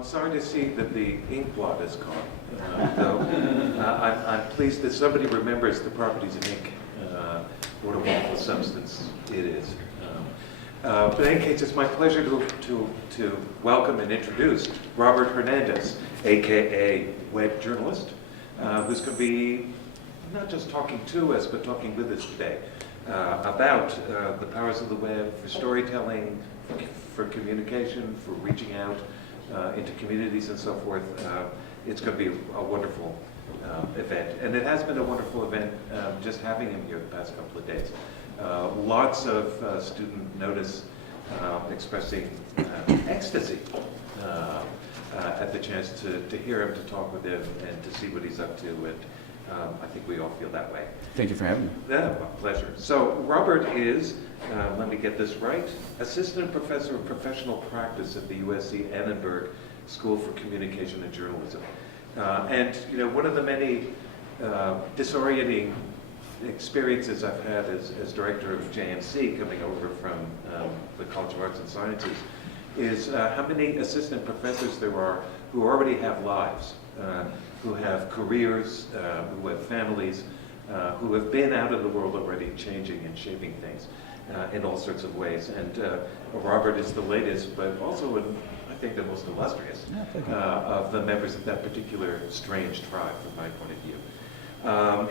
I'm sorry to see that the ink blot is gone, though I'm pleased that somebody remembers the properties of ink. What a wonderful substance it is. But in any case, it's my pleasure to welcome and introduce Robert Hernandez, aka web journalist, who's going to be not just talking to us, but talking with us today about the powers of the web for storytelling, for communication, for reaching out into communities and so forth. It's going to be a wonderful event. And it has been a wonderful event just having him here the past couple of days. Lots of student notice expressing ecstasy at the chance to hear him, to talk with him, and to see what he's up to. And I think we all feel that way. Thank you for having me. Yeah, my pleasure. So Robert is, let me get this right, Assistant Professor of Professional Practice at the USC Annenberg School for Communication and Journalism. And you know, one of the many disorienting experiences I've had as director of JNC, coming over from the College of Arts and Sciences, is how many assistant professors there are who already have lives, who have careers, who have families, who have been out in the world already changing and shaping things in all sorts of ways. And Robert is the latest, but also I think the most illustrious of the members of that particular strange tribe from my point of view.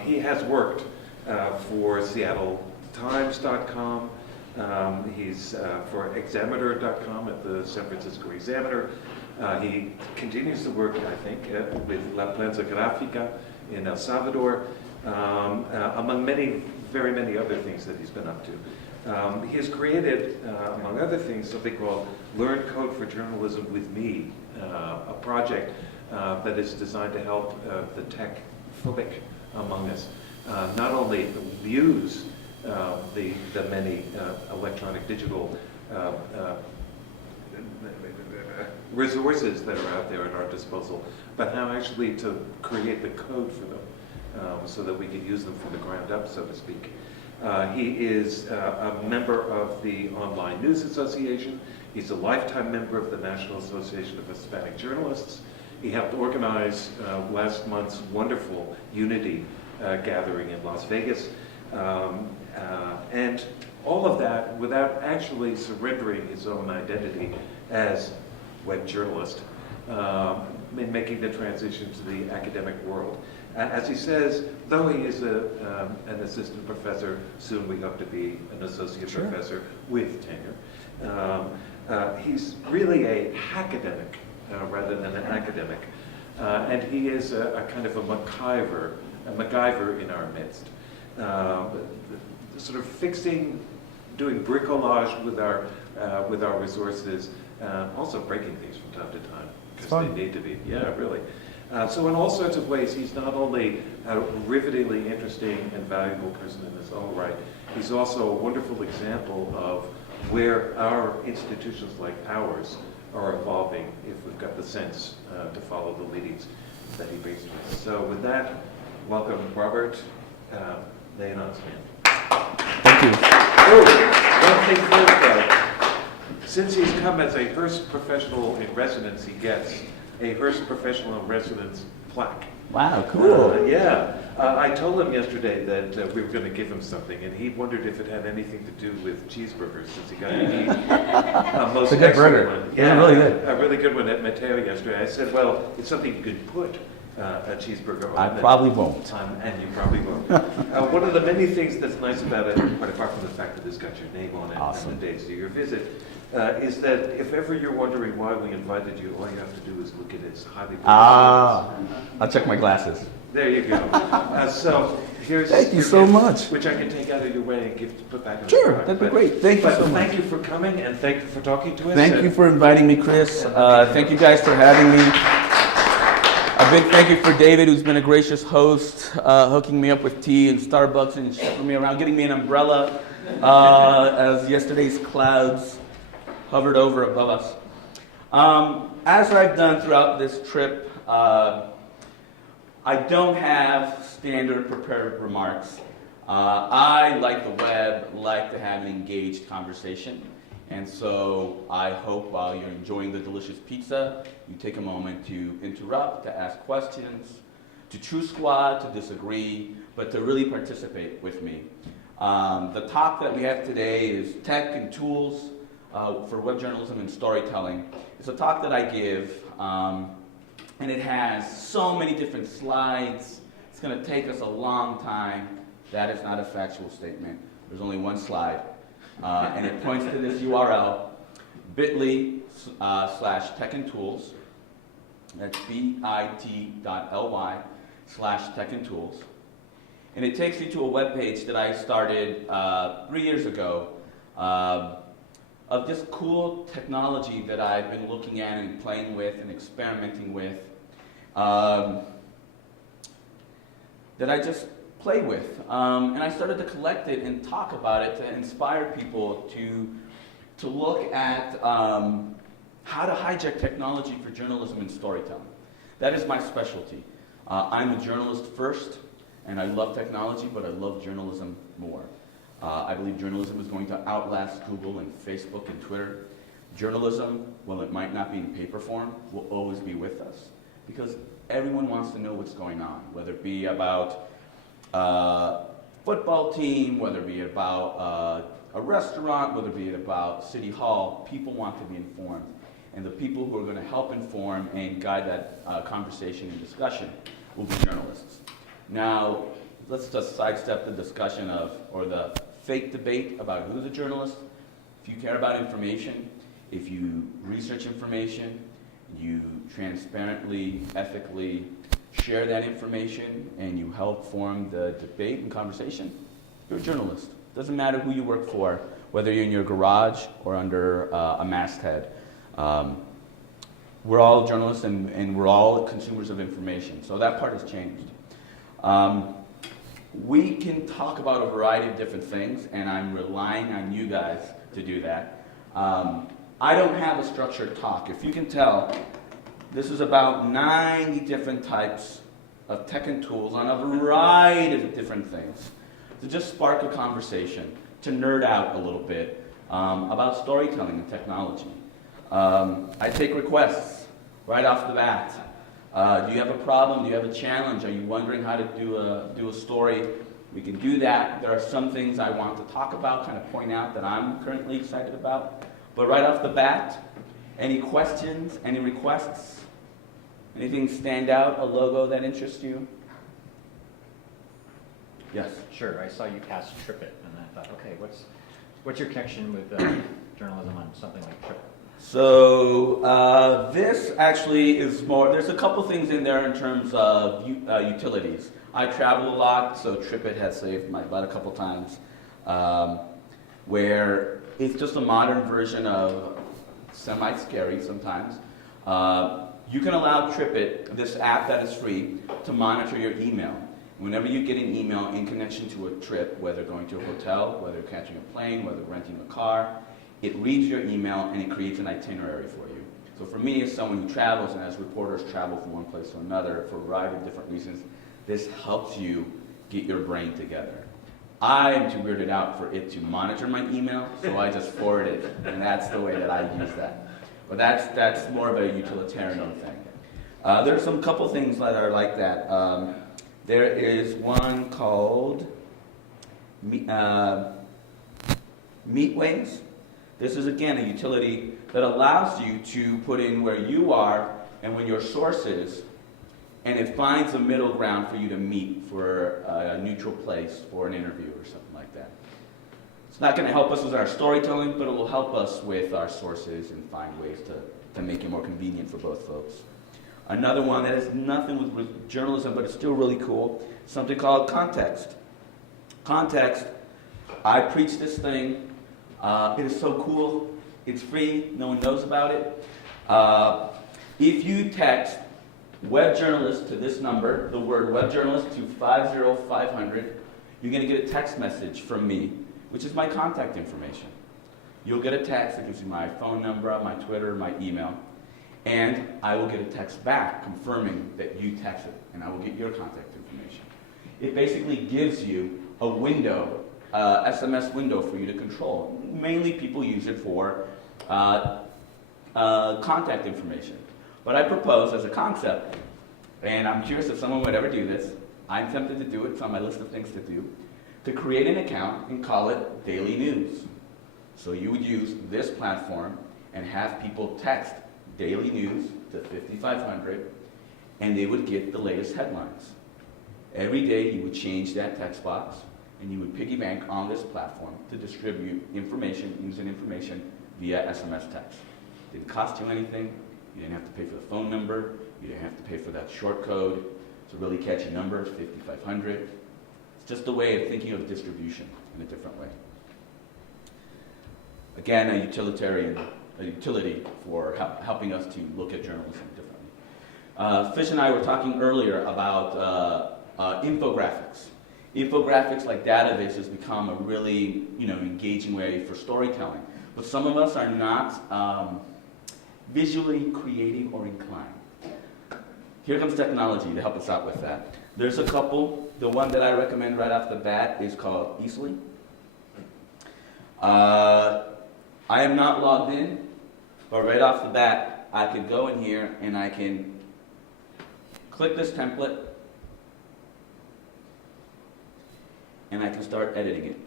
He has worked for SeattleTimes.com. He's for Examiner.com at the San Francisco Examiner. He continues to work, I think, with La Prensa Gráfica in El Salvador, among very many other things that he's been up to. He has created, among other things, something called Learn Code for Journalism with Me, a project that is designed to help the tech phobic among us not only use the many electronic digital resources that are out there at our disposal, but how actually to create the code for them so that we can use them from the ground up, so to speak. He is a member of the Online News Association. He's a lifetime member of the National Association of Hispanic Journalists. He helped organize last month's wonderful Unity gathering in Las Vegas. And all of that without actually surrendering his own identity as web journalist, in making the transition to the academic world. As he says, though he is an assistant professor, soon we hope to be an associate professor with tenure. He's really a hackademic rather than an academic. And he is a kind of a MacGyver in our midst. Sort of doing bricolage with our resources, also breaking things from time to time, because they need to be. Yeah, really. So in all sorts of ways, he's not only a rivetingly interesting and valuable person in his own right, he's also a wonderful example of where our institutions like ours are evolving if we've got the sense to follow the leadings that he brings to us. So with that, welcome, Robert. Lay it on, man. Thank you. Oh, one thing first, though. Since he's come as a Hearst Professional in Residence, he gets a Hearst Professional in Residence plaque. Wow, cool. Yeah. I told him yesterday that we were going to give him something, and he wondered if it had anything to do with cheeseburgers, since he got to eat most it's a good excellent burger. one. Yeah, really good. A really good one at Mateo yesterday. I said, well, it's something you could put a cheeseburger on. I probably won't. And you probably won't. One of the many things that's nice about it, quite apart from the fact that it's got your name on it Awesome. and the dates of your visit, is that if ever you're wondering why we invited you, all you have to do is look at its highly I'll check my glasses. There you go. So here's Thank you your so gift, much. which I can take out of your way and put back in the Sure, car. that'd be great. Thank you so much. Thank you for coming, and thank you for talking to us. Thank you for inviting me, Chris. Thank you guys for having me. A big thank you for David, who's been a gracious host, hooking me up with tea and Starbucks and shuffling me around, getting me an umbrella as yesterday's clouds hovered over above us. As I've done throughout this trip, I don't have standard prepared remarks. I, like the web, like to have an engaged conversation. And so I hope while you're enjoying the delicious pizza, you take a moment to interrupt, to ask questions, to true squad, to disagree, but to really participate with me. The talk that we have today is Tech and Tools for Web Journalism and Storytelling. It's a talk that I give, and it has so many different slides. It's going to take us a long time. That is not a factual statement. There's only one slide, and it points to this URL, bit.ly/tech and tools. That's bit.ly/tech and tools. And it takes you to a web page that I started 3 years ago of just cool technology that I've been looking at and playing with and experimenting with, that I just play with. And I started to collect it and talk about it to inspire people to look at how to hijack technology for journalism and storytelling. That is my specialty. I'm a journalist first, and I love technology, but I love journalism more. I believe journalism is going to outlast Google and Facebook and Twitter. Journalism, while it might not be in paper form, will always be with us because everyone wants to know what's going on, whether it be about a football team, whether it be about a restaurant, whether it be about City Hall. People want to be informed. And the people who are going to help inform and guide that conversation and discussion will be journalists. Now, let's just sidestep the discussion or the fake debate about who's a journalist. If you care about information, if you research information, you transparently, ethically share that information, and you help form the debate and conversation, you're a journalist. Doesn't matter who you work for, whether you're in your garage or under a masthead. We're all journalists and we're all consumers of information, so that part has changed. We can talk about a variety of different things, and I'm relying on you guys to do that. I don't have a structured talk. If you can tell, this is about 90 different types of tech and tools on a variety of different things to just spark a conversation, to nerd out a little bit about storytelling and technology. I take requests right off the bat. Do you have a problem? Do you have a challenge? Are you wondering how to do a story? We can do that. There are some things I want to talk about, kind of point out that I'm currently excited about. But right off the bat, any questions, any requests? Anything stand out, a logo that interests you? Yes? Sure, I saw you pass TripIt, and I thought, okay, what's your connection with journalism on something like TripIt? So this actually is more, there's a couple things in there in terms of utilities. I travel a lot, so TripIt has saved my butt a couple times, where it's just a modern version of semi-scary sometimes. You can allow TripIt, this app that is free, to monitor your email. Whenever you get an email in connection to a trip, whether going to a hotel, whether catching a plane, whether renting a car, it reads your email and it creates an itinerary for you. So for me, as someone who travels, and as reporters travel from one place to another for a variety of different reasons, this helps you get your brain together. I am too weirded out for it to monitor my email, so I just forward it, and that's the way that I use that. But that's more of a utilitarian thing. There are some couple things that are like that. There is one called Meetways. This is, again, a utility that allows you to put in where you are and when your source is, and it finds a middle ground for you to meet for a neutral place for an interview or something like that. It's not going to help us with our storytelling, but it will help us with our sources and find ways to make it more convenient for both folks. Another one that has nothing with journalism, but it's still really cool, something called Context. Context, I preach this thing. It is so cool. It's free. No one knows about it. If you text web journalist to this number, the word web journalist to 50500, you're going to get a text message from me, which is my contact information. You'll get a text that gives you my phone number, my Twitter, my email, and I will get a text back confirming that you texted, and I will get your contact information. It basically gives you a window SMS window for you to control. Mainly people use it for contact information. But I propose as a concept, and I'm curious if someone would ever do this, I'm tempted to do it, it's on my list of things to do, to create an account and call it Daily News. So you would use this platform and have people text Daily News to 5500 and they would get the latest headlines. Every day you would change that text box and you would piggy bank on this platform to distribute information, using information via SMS text. It didn't cost you anything, you didn't have to pay for the phone number, you didn't have to pay for that short code. It's a really catchy number, 5500. It's just a way of thinking of distribution in a different way. Again, a utility for helping us to look at journalism differently. Fish and I were talking earlier about infographics. Infographics like databases become a really engaging way for storytelling. But some of us are not visually creative or inclined. Here comes technology to help us out with that. There's a couple. The one that I recommend right off the bat is called Easily. I am not logged in, but right off the bat, I could go in here and I can click this template and I can start editing it.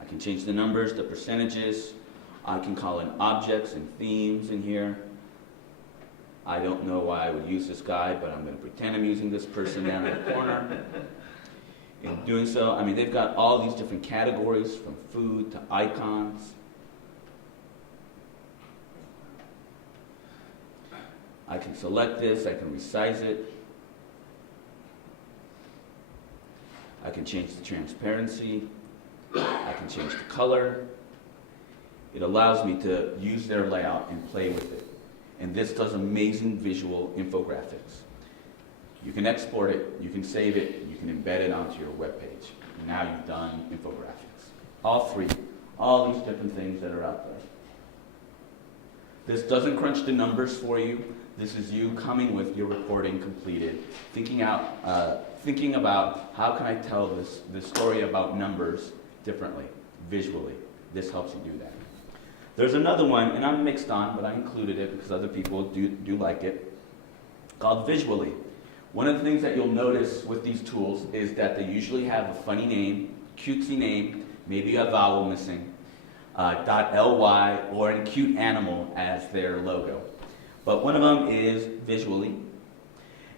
I can change the numbers, the percentages. I can call in objects and themes in here. I don't know why I would use this guy, but I'm going to pretend I'm using this person down in the corner. In doing so, I mean, they've got all these different categories from food to icons. I can select this, I can resize it. I can change the transparency. I can change the color. It allows me to use their layout and play with it. And this does amazing visual infographics. You can export it, you can save it, you can embed it onto your web page. Now you've done infographics. All three, all these different things that are out there. This doesn't crunch the numbers for you. This is you coming with your reporting completed, thinking about how can I tell this story about numbers differently, visually. This helps you do that. There's another one, and I'm mixed on, but I included it because other people do like it, called Visually. One of the things that you'll notice with these tools is that they usually have a funny name, cutesy name, maybe a vowel missing, .ly, or a cute animal as their logo. But one of them is Visually.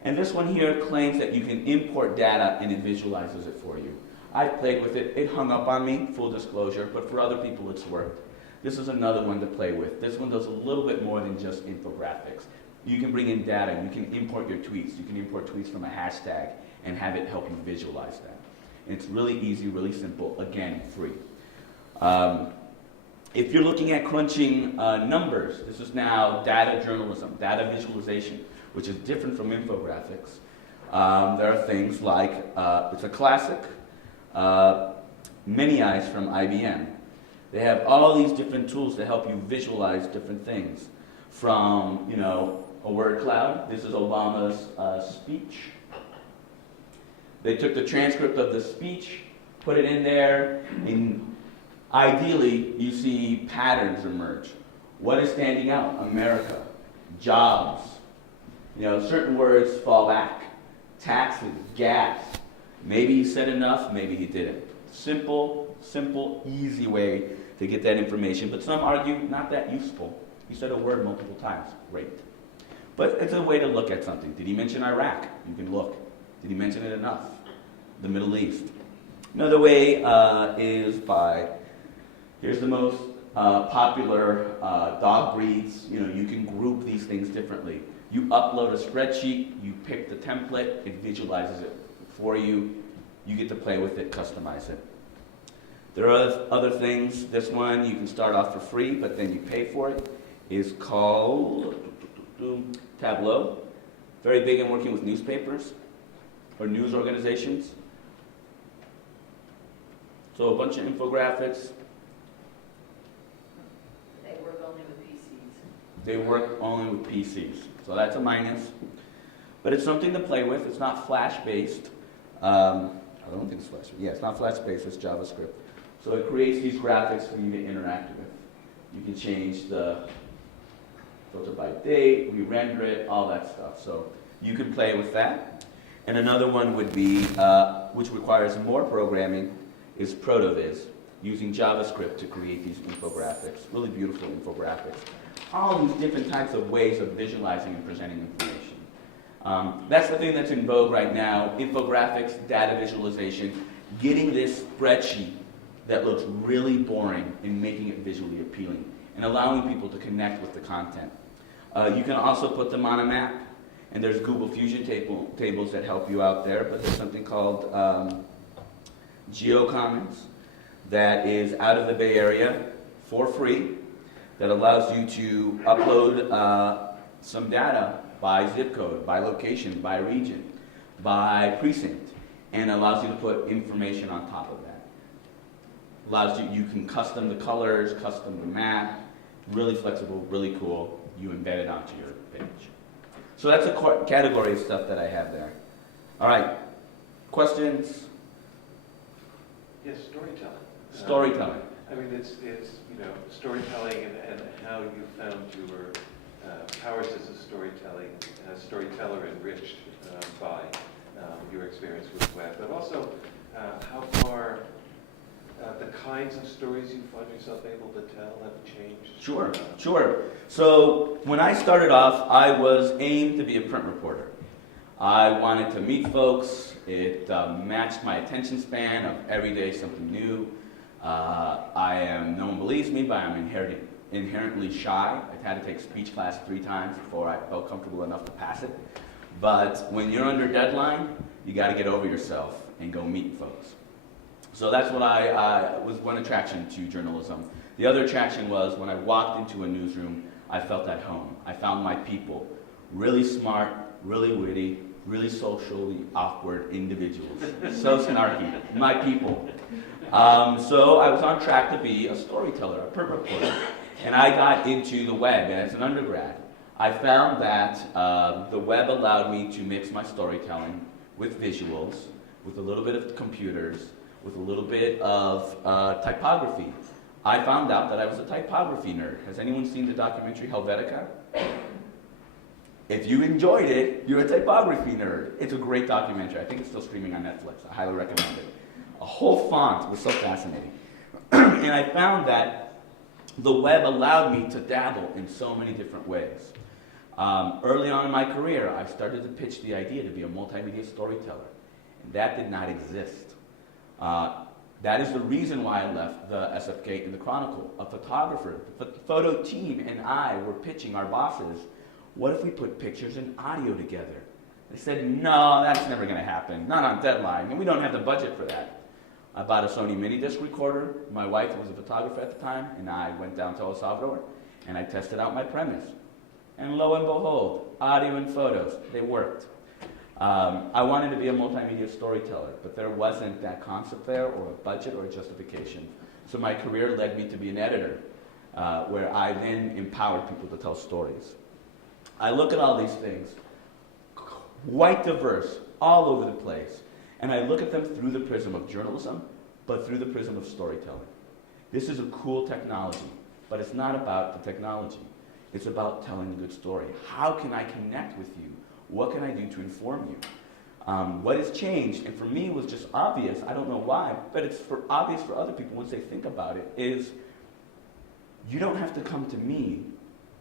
And this one here claims that you can import data and it visualizes it for you. I've played with it. It hung up on me, full disclosure, but for other people it's worked. This is another one to play with. This one does a little bit more than just infographics. You can bring in data. You can import your tweets. You can import tweets from a hashtag and have it help you visualize that. And it's really easy, really simple. Again, free. If you're looking at crunching numbers, this is now data journalism, data visualization, which is different from infographics. There are things like, it's a classic, Many Eyes from IBM. They have all these different tools to help you visualize different things. From, a word cloud. This is Obama's speech. They took the transcript of the speech, put it in there, and ideally you see patterns emerge. What is standing out? America, jobs. Certain words fall back. Taxes, gas. Maybe he said enough, maybe he didn't. Simple, easy way to get that information, but some argue not that useful. He said a word multiple times, great. But it's a way to look at something. Did he mention Iraq? You can look. Did he mention it enough? The Middle East. Another way is by, here's the most popular dog breeds. You can group these things differently. You upload a spreadsheet, you pick the template, it visualizes it for you. You get to play with it, customize it. There are other things. This one you can start off for free, but then you pay for it. Is called Tableau. Very big in working with newspapers or news organizations. So a bunch of infographics. They work only with PCs. They work only with PCs. So that's a minus. But it's something to play with. It's not Flash-based. I don't think it's Flash. Yeah, it's not Flash-based. It's JavaScript. So it creates these graphics for you to interact with. You can change the filter by date, re-render it, all that stuff. So you can play with that. And another one would be, which requires more programming, is ProtoViz, using JavaScript to create these infographics, really beautiful infographics. All these different types of ways of visualizing and presenting information. That's the thing that's in vogue right now, infographics, data visualization, getting this spreadsheet that looks really boring and making it visually appealing, and allowing people to connect with the content. You can also put them on a map, and there's Google Fusion tables that help you out there, but there's something called GeoCommons that is out of the Bay Area for free, that allows you to upload some data by zip code, by location, by region, by precinct, and allows you to put information on top of that. Allows you can custom the colors, custom the map, really flexible, really cool. You embed it onto your page. So that's a category of stuff that I have there. All right, questions? Yes, storytelling. Storytelling. I mean, it's storytelling and how you found your powers as a storyteller enriched by your experience with web, but also how far the kinds of stories you find yourself able to tell have changed. Sure. So when I started off, I was aimed to be a print reporter. I wanted to meet folks. It matched my attention span of every day something new. No one believes me, but I'm inherently shy. I had to take speech class 3 times before I felt comfortable enough to pass it. But when you're under deadline, you got to get over yourself and go meet folks. So that's what was one attraction to journalism. The other attraction was when I walked into a newsroom, I felt at home. I found my people, really smart, really witty, really socially awkward individuals. So snarky, my people. So I was on track to be a storyteller, a print reporter. And I got into the web as an undergrad. I found that the web allowed me to mix my storytelling with visuals, with a little bit of computers, with a little bit of typography. I found out that I was a typography nerd. Has anyone seen the documentary Helvetica? If you enjoyed it, you're a typography nerd. It's a great documentary. I think it's still streaming on Netflix. I highly recommend it. A whole font was so fascinating. And I found that the web allowed me to dabble in so many different ways. Early on in my career, I started to pitch the idea to be a multimedia storyteller. And that did not exist. That is the reason why I left the SFK and the Chronicle. A photographer, the photo team and I were pitching our bosses, what if we put pictures and audio together? They said, no, that's never going to happen. Not on deadline, and we don't have the budget for that. I bought a Sony mini disc recorder. My wife was a photographer at the time, and I went down to El Salvador, and I tested out my premise. And lo and behold, audio and photos, they worked. I wanted to be a multimedia storyteller, but there wasn't that concept there, or a budget, or a justification. So my career led me to be an editor, where I then empowered people to tell stories. I look at all these things, quite diverse, all over the place, and I look at them through the prism of journalism, but through the prism of storytelling. This is a cool technology, but it's not about the technology. It's about telling a good story. How can I connect with you? What can I do to inform you? What has changed, and for me it was just obvious, I don't know why, but it's obvious for other people once they think about it, is you don't have to come to me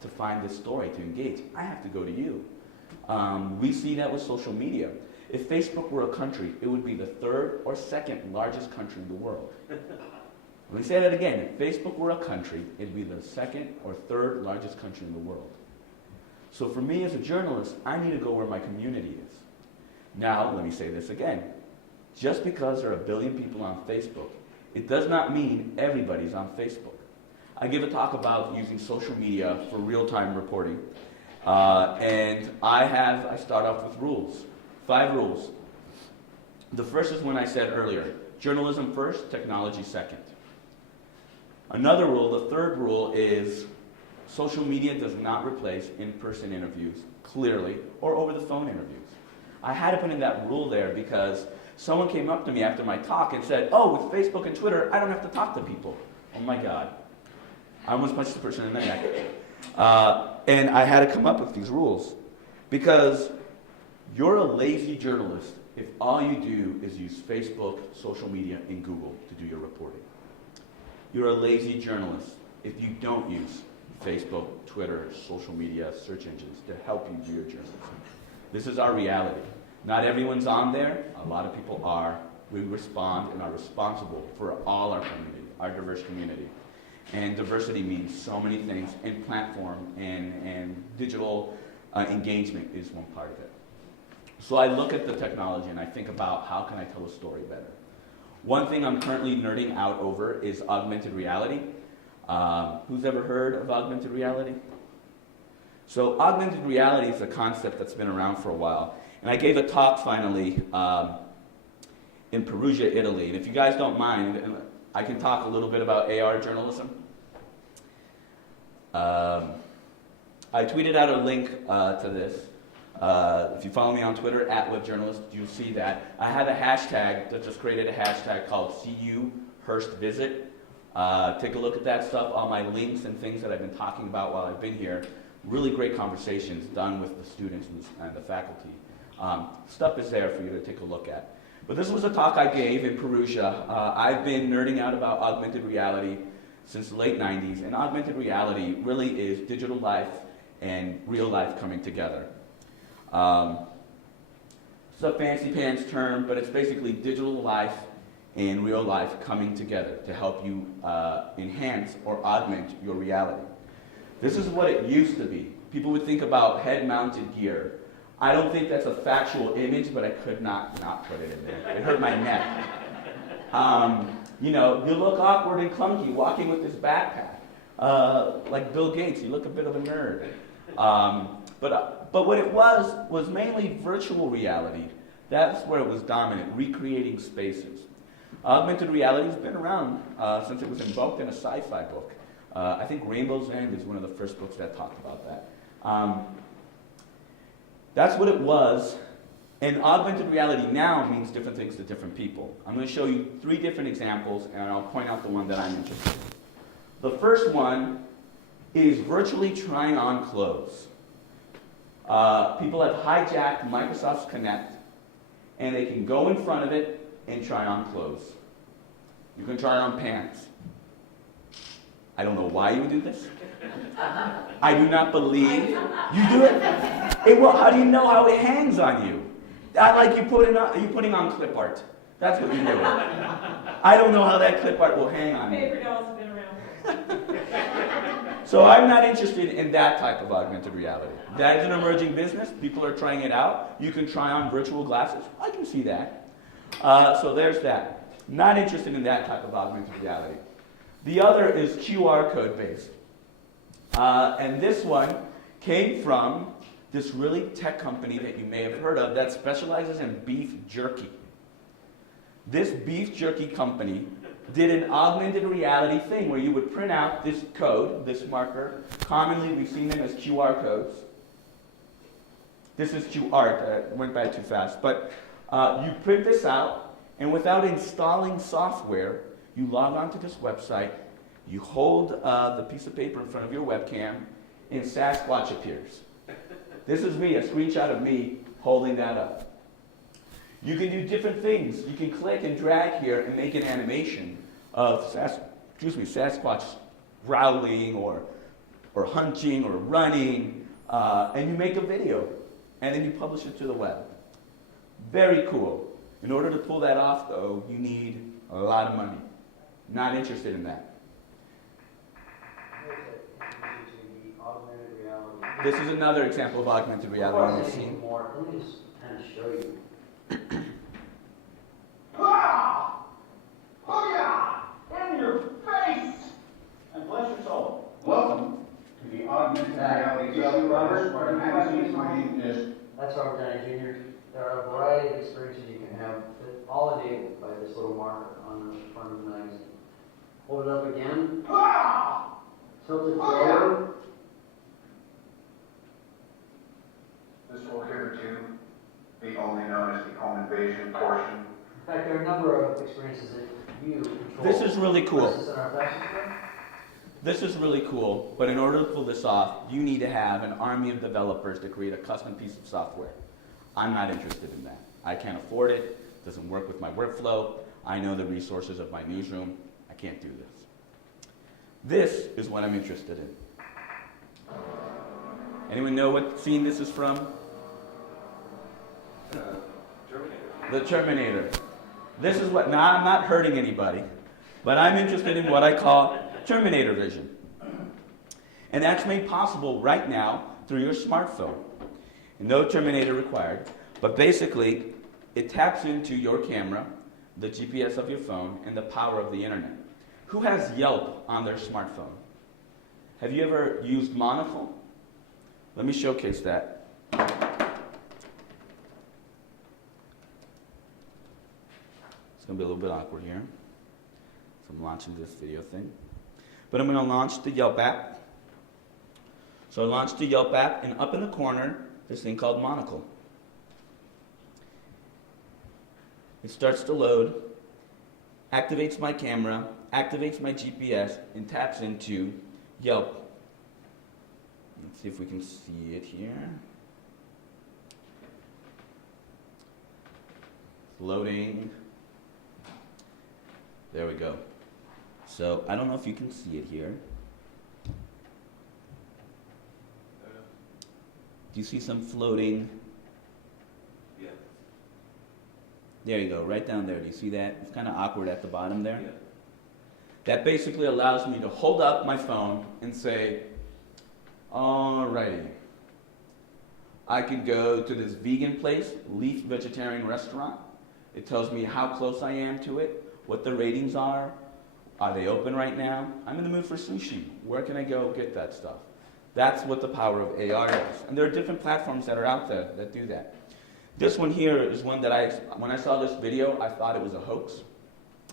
to find this story, to engage. I have to go to you. We see that with social media. If Facebook were a country, it would be the 3rd or 2nd largest country in the world. Let me say that again. If Facebook were a country, it'd be the 2nd or 3rd largest country in the world. So for me as a journalist, I need to go where my community is. Now, let me say this again. Just because there are 1 billion people on Facebook, it does not mean everybody's on Facebook. I give a talk about using social media for real-time reporting. And I start off with rules. 5 rules. The first is one I said earlier. Journalism first, technology second. Another rule, the 3rd rule, is social media does not replace in-person interviews, clearly, or over-the-phone interviews. I had to put in that rule there because someone came up to me after my talk and said, oh, with Facebook and Twitter, I don't have to talk to people. Oh my God. I almost punched the person in the neck. And I had to come up with these rules because you're a lazy journalist if all you do is use Facebook, social media, and Google to do your reporting. You're a lazy journalist if you don't use Facebook, Twitter, social media, search engines to help you do your journalism. This is our reality. Not everyone's on there. A lot of people are. We respond and are responsible for all our community, our diverse community. And diversity means so many things, and platform and digital engagement is one part of it. So I look at the technology and I think about how can I tell a story better. One thing I'm currently nerding out over is augmented reality. Who's ever heard of augmented reality? So augmented reality is a concept that's been around for a while. And I gave a talk finally in Perugia, Italy. And if you guys don't mind, I can talk a little bit about AR journalism. I tweeted out a link to this. If you follow me on Twitter, @webjournalist, you'll see that. I have a hashtag that just created a hashtag called CU-Visit. Take a look at that stuff, all my links and things that I've been talking about while I've been here. Really great conversations done with the students and the faculty. Stuff is there for you to take a look at. But this was a talk I gave in Perugia. I've been nerding out about augmented reality since the late 90s, and augmented reality really is digital life and real life coming together. It's a fancy pants term, but it's basically digital life and real life coming together to help you enhance or augment your reality. This is what it used to be. People would think about head-mounted gear. I don't think that's a factual image, but I could not put it in there. It hurt my neck. You look awkward and clunky walking with this backpack. Like Bill Gates, you look a bit of a nerd. But what it was mainly virtual reality. That's where it was dominant, recreating spaces. Augmented reality has been around since it was invoked in a sci-fi book. I think Rainbow's End is one of the first books that talked about that. That's what it was. And augmented reality now means different things to different people. I'm going to show you 3 different examples, and I'll point out the one that I'm interested in. The first one is virtually trying on clothes. People have hijacked Microsoft's Connect, and they can go in front of it and try on clothes. You can try on pants. I don't know why you would do this. I do not believe you do it. How do you know how it hangs on you? Like you putting on clip art. That's what you're doing. I don't know how that clip art will hang on you. Paper dolls have been around. So I'm not interested in that type of augmented reality. That is an emerging business. People are trying it out. You can try on virtual glasses. I can see that. So there's that. Not interested in that type of augmented reality. The other is QR code based. And this one came from this really tech company that you may have heard of that specializes in beef jerky. This beef jerky company did an augmented reality thing where you would print out this code, this marker. Commonly, we've seen them as QR codes. This is QR, went by too fast. But you print this out, and without installing software, you log onto this website, you hold the piece of paper in front of your webcam, and Sasquatch appears. This is me, a screenshot of me holding that up. You can do different things. You can click and drag here and make an animation of Sasquatch growling or hunching or running, and you make a video, and then you publish it to the web. Very cool. In order to pull that off, though, you need a lot of money. Not interested in that. This is another example of augmented reality on the scene. Let me just kind of show you. In your face! And bless your soul. Welcome to the augmented reality show. Robert, Where magazine my name is. That's Robert Downey Jr. There are a variety of experiences you can have, all enabled by this little marker on the front of the magazine. Hold it up again. Tilt it forward. will hitherto be only known as the home invasion portion. In fact, there are a number of experiences that you control. This is really cool. This is in our fashion store. This is really cool, but in order to pull this off, you need to have an army of developers to create a custom piece of software. I'm not interested in that. I can't afford it. It doesn't work with my workflow. I know the resources of my newsroom. I can't do this. This is what I'm interested in. Anyone know what scene this is from? Terminator. The Terminator. This is what, now I'm not hurting anybody, but I'm interested in what I call Terminator vision. And that's made possible right now through your smartphone. No Terminator required, but basically it taps into your camera, the GPS of your phone, and the power of the internet. Who has Yelp on their smartphone? Have you ever used Monocle? Let me showcase that. It's going to be a little bit awkward here. So I'm launching this video thing. But I'm going to launch the Yelp app. So I launched the Yelp app, and up in the corner, this thing called Monocle. It starts to load, activates my camera, activates my GPS, and taps into Yelp. Let's see if we can see it here. It's loading. There we go. So I don't know if you can see it here. Do you see some floating? Yeah. There you go, right down there. Do you see that? It's kind of awkward at the bottom there. Yeah. That basically allows me to hold up my phone and say, alrighty, I could go to this vegan place, Leaf Vegetarian Restaurant. It tells me how close I am to it, what the ratings are they open right now? I'm in the mood for sushi. Where can I go get that stuff? That's what the power of AR is. And there are different platforms that are out there that do that. This one here is one that when I saw this video, I thought it was a hoax.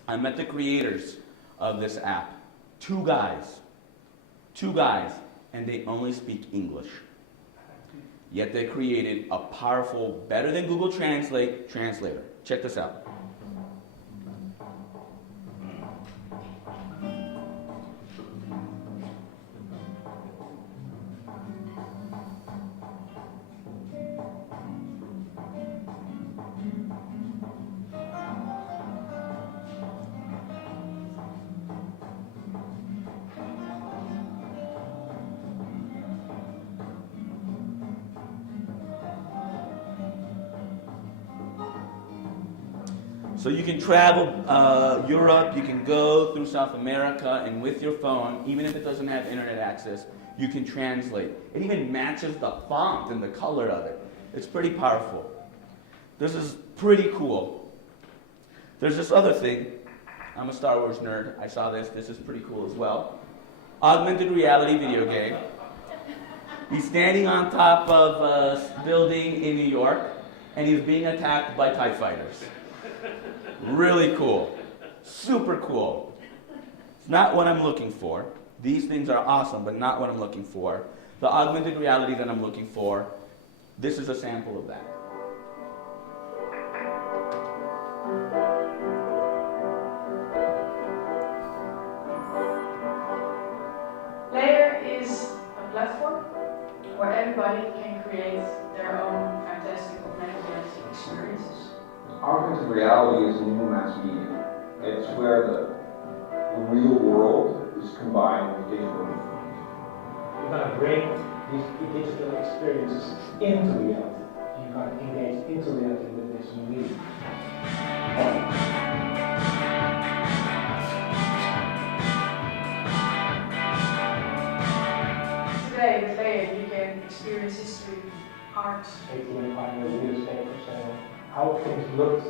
I met the creators of this app. Two guys, and they only speak English. Yet they created a powerful, better than Google Translate, translator. Check this out. So you can travel Europe, you can go through South America, and with your phone, even if it doesn't have internet access, you can translate. It even matches the font and the color of it. It's pretty powerful. This is pretty cool. There's this other thing. I'm a Star Wars nerd. I saw this. This is pretty cool as well. Augmented reality video game. He's standing on top of a building in New York, and he's being attacked by TIE fighters. Really cool. Super cool. It's not what I'm looking for. These things are awesome, but not what I'm looking for. The augmented reality that I'm looking for, this is a sample of that. Layer is a platform where everybody can create their own fantastic augmented reality experiences. Augmented reality is a new mass media. It's where the real world is combined with digital information. You're going to bring these digital experiences into reality. You're going to engage into reality with this new media. Today, with Layer, you can experience history, art. 1805 real estate for sale. How things looked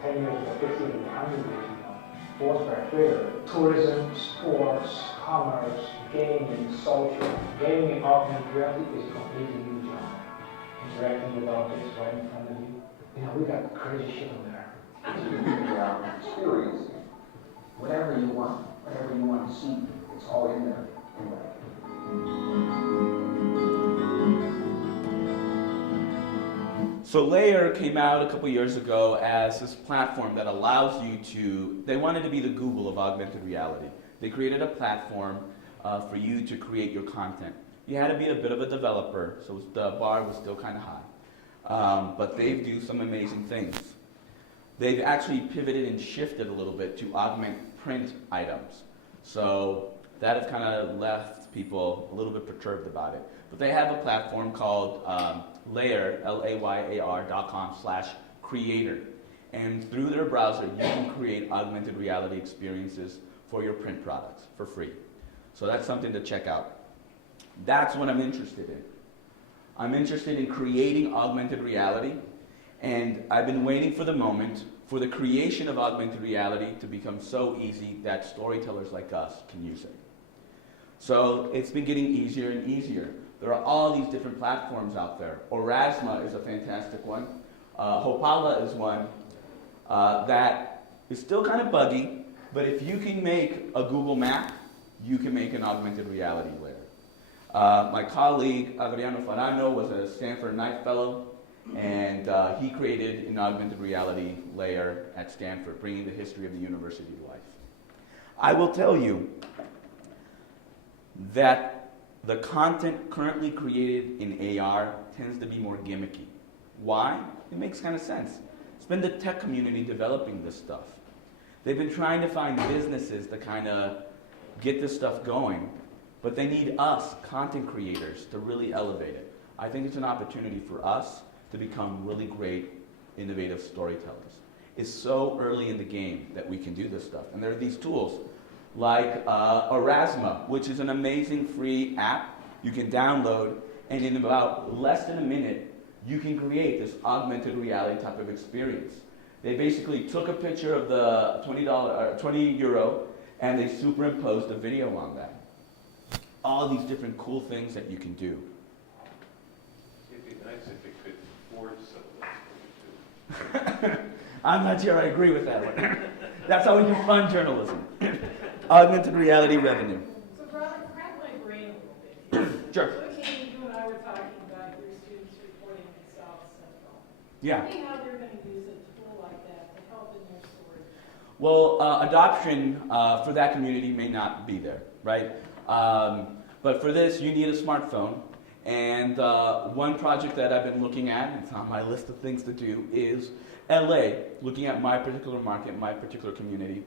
10 years ago, 15 years, 100 years ago. Foursquare, Twitter, tourism, sports, commerce, gaming, social. Gaming in augmented reality is a completely new genre. Interacting with objects right in front of you. You know, we got crazy shit on there. Experiencing whatever you want to see, it's all in there. So Layer came out a couple years ago as this platform that allows you to, they wanted to be the Google of augmented reality. They created a platform for you to create your content. You had to be a bit of a developer, so the bar was still kind of high. But they do some amazing things. They've actually pivoted and shifted a little bit to augment print items. So that has kind of left people a little bit perturbed about it. But they have a platform called Layar, layar.com/creator. And through their browser, you can create augmented reality experiences for your print products for free. So that's something to check out. That's what I'm interested in. I'm interested in creating augmented reality, and I've been waiting for the moment for the creation of augmented reality to become so easy that storytellers like us can use it. So it's been getting easier and easier. There are all these different platforms out there. Orasma is a fantastic one. Hopala is one that is still kind of buggy, but if you can make a Google map, you can make an augmented reality layer. My colleague, Adriano Farano, was a Stanford Knight Fellow, and he created an augmented reality layer at Stanford, bringing the history of the university to life. I will tell you that the content currently created in AR tends to be more gimmicky. Why? It makes kind of sense. It's been the tech community developing this stuff. They've been trying to find businesses to kind of get this stuff going, but they need us, content creators, to really elevate it. I think it's an opportunity for us to become really great, innovative storytellers. It's so early in the game that we can do this stuff. And there are these tools like Orasma, which is an amazing free app you can download, and in about less than a minute, you can create this augmented reality type of experience. They basically took a picture of the €20, and they superimposed a video on that. All these different cool things that you can do. It'd be nice if it could afford some of this for you too. I'm not sure I agree with that one. That's how we can fund journalism. Augmented reality revenue. So Robert, crack my brain a little bit. Sure. So Katie, you and I were talking about your students reporting in South Central. Yeah. Tell me how they're going to use a tool like that to help in their story. Well, adoption for that community may not be there, right? But for this, you need a smartphone. And one project that I've been looking at, and it's on my list of things to do, is LA, looking at my particular market, my particular community,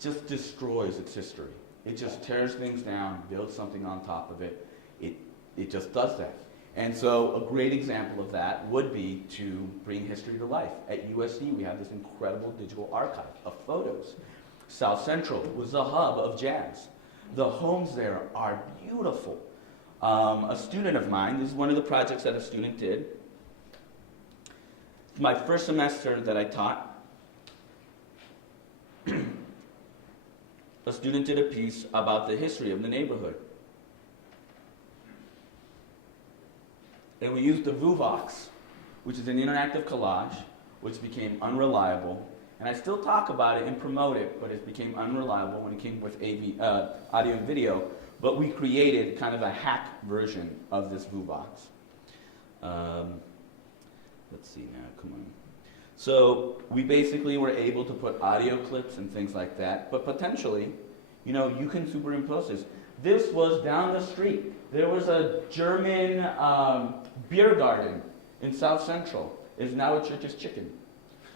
just destroys its history. It just tears things down, builds something on top of it. It just does that. And so a great example of that would be to bring history to life. At USC, we have this incredible digital archive of photos. South Central was the hub of jazz. The homes there are beautiful. A student of mine, this is one of the projects that a student did. My first semester that I taught, a student did a piece about the history of the neighborhood. And we used the Vuvox, which is an interactive collage, which became unreliable. And I still talk about it and promote it, but it became unreliable when it came with audio and video. But we created kind of a hack version of this Vuvox. Let's see now, come on. So we basically were able to put audio clips and things like that, but potentially, you know, you can superimpose this. This was down the street. There was a German beer garden in South Central. It's now a Church's Chicken.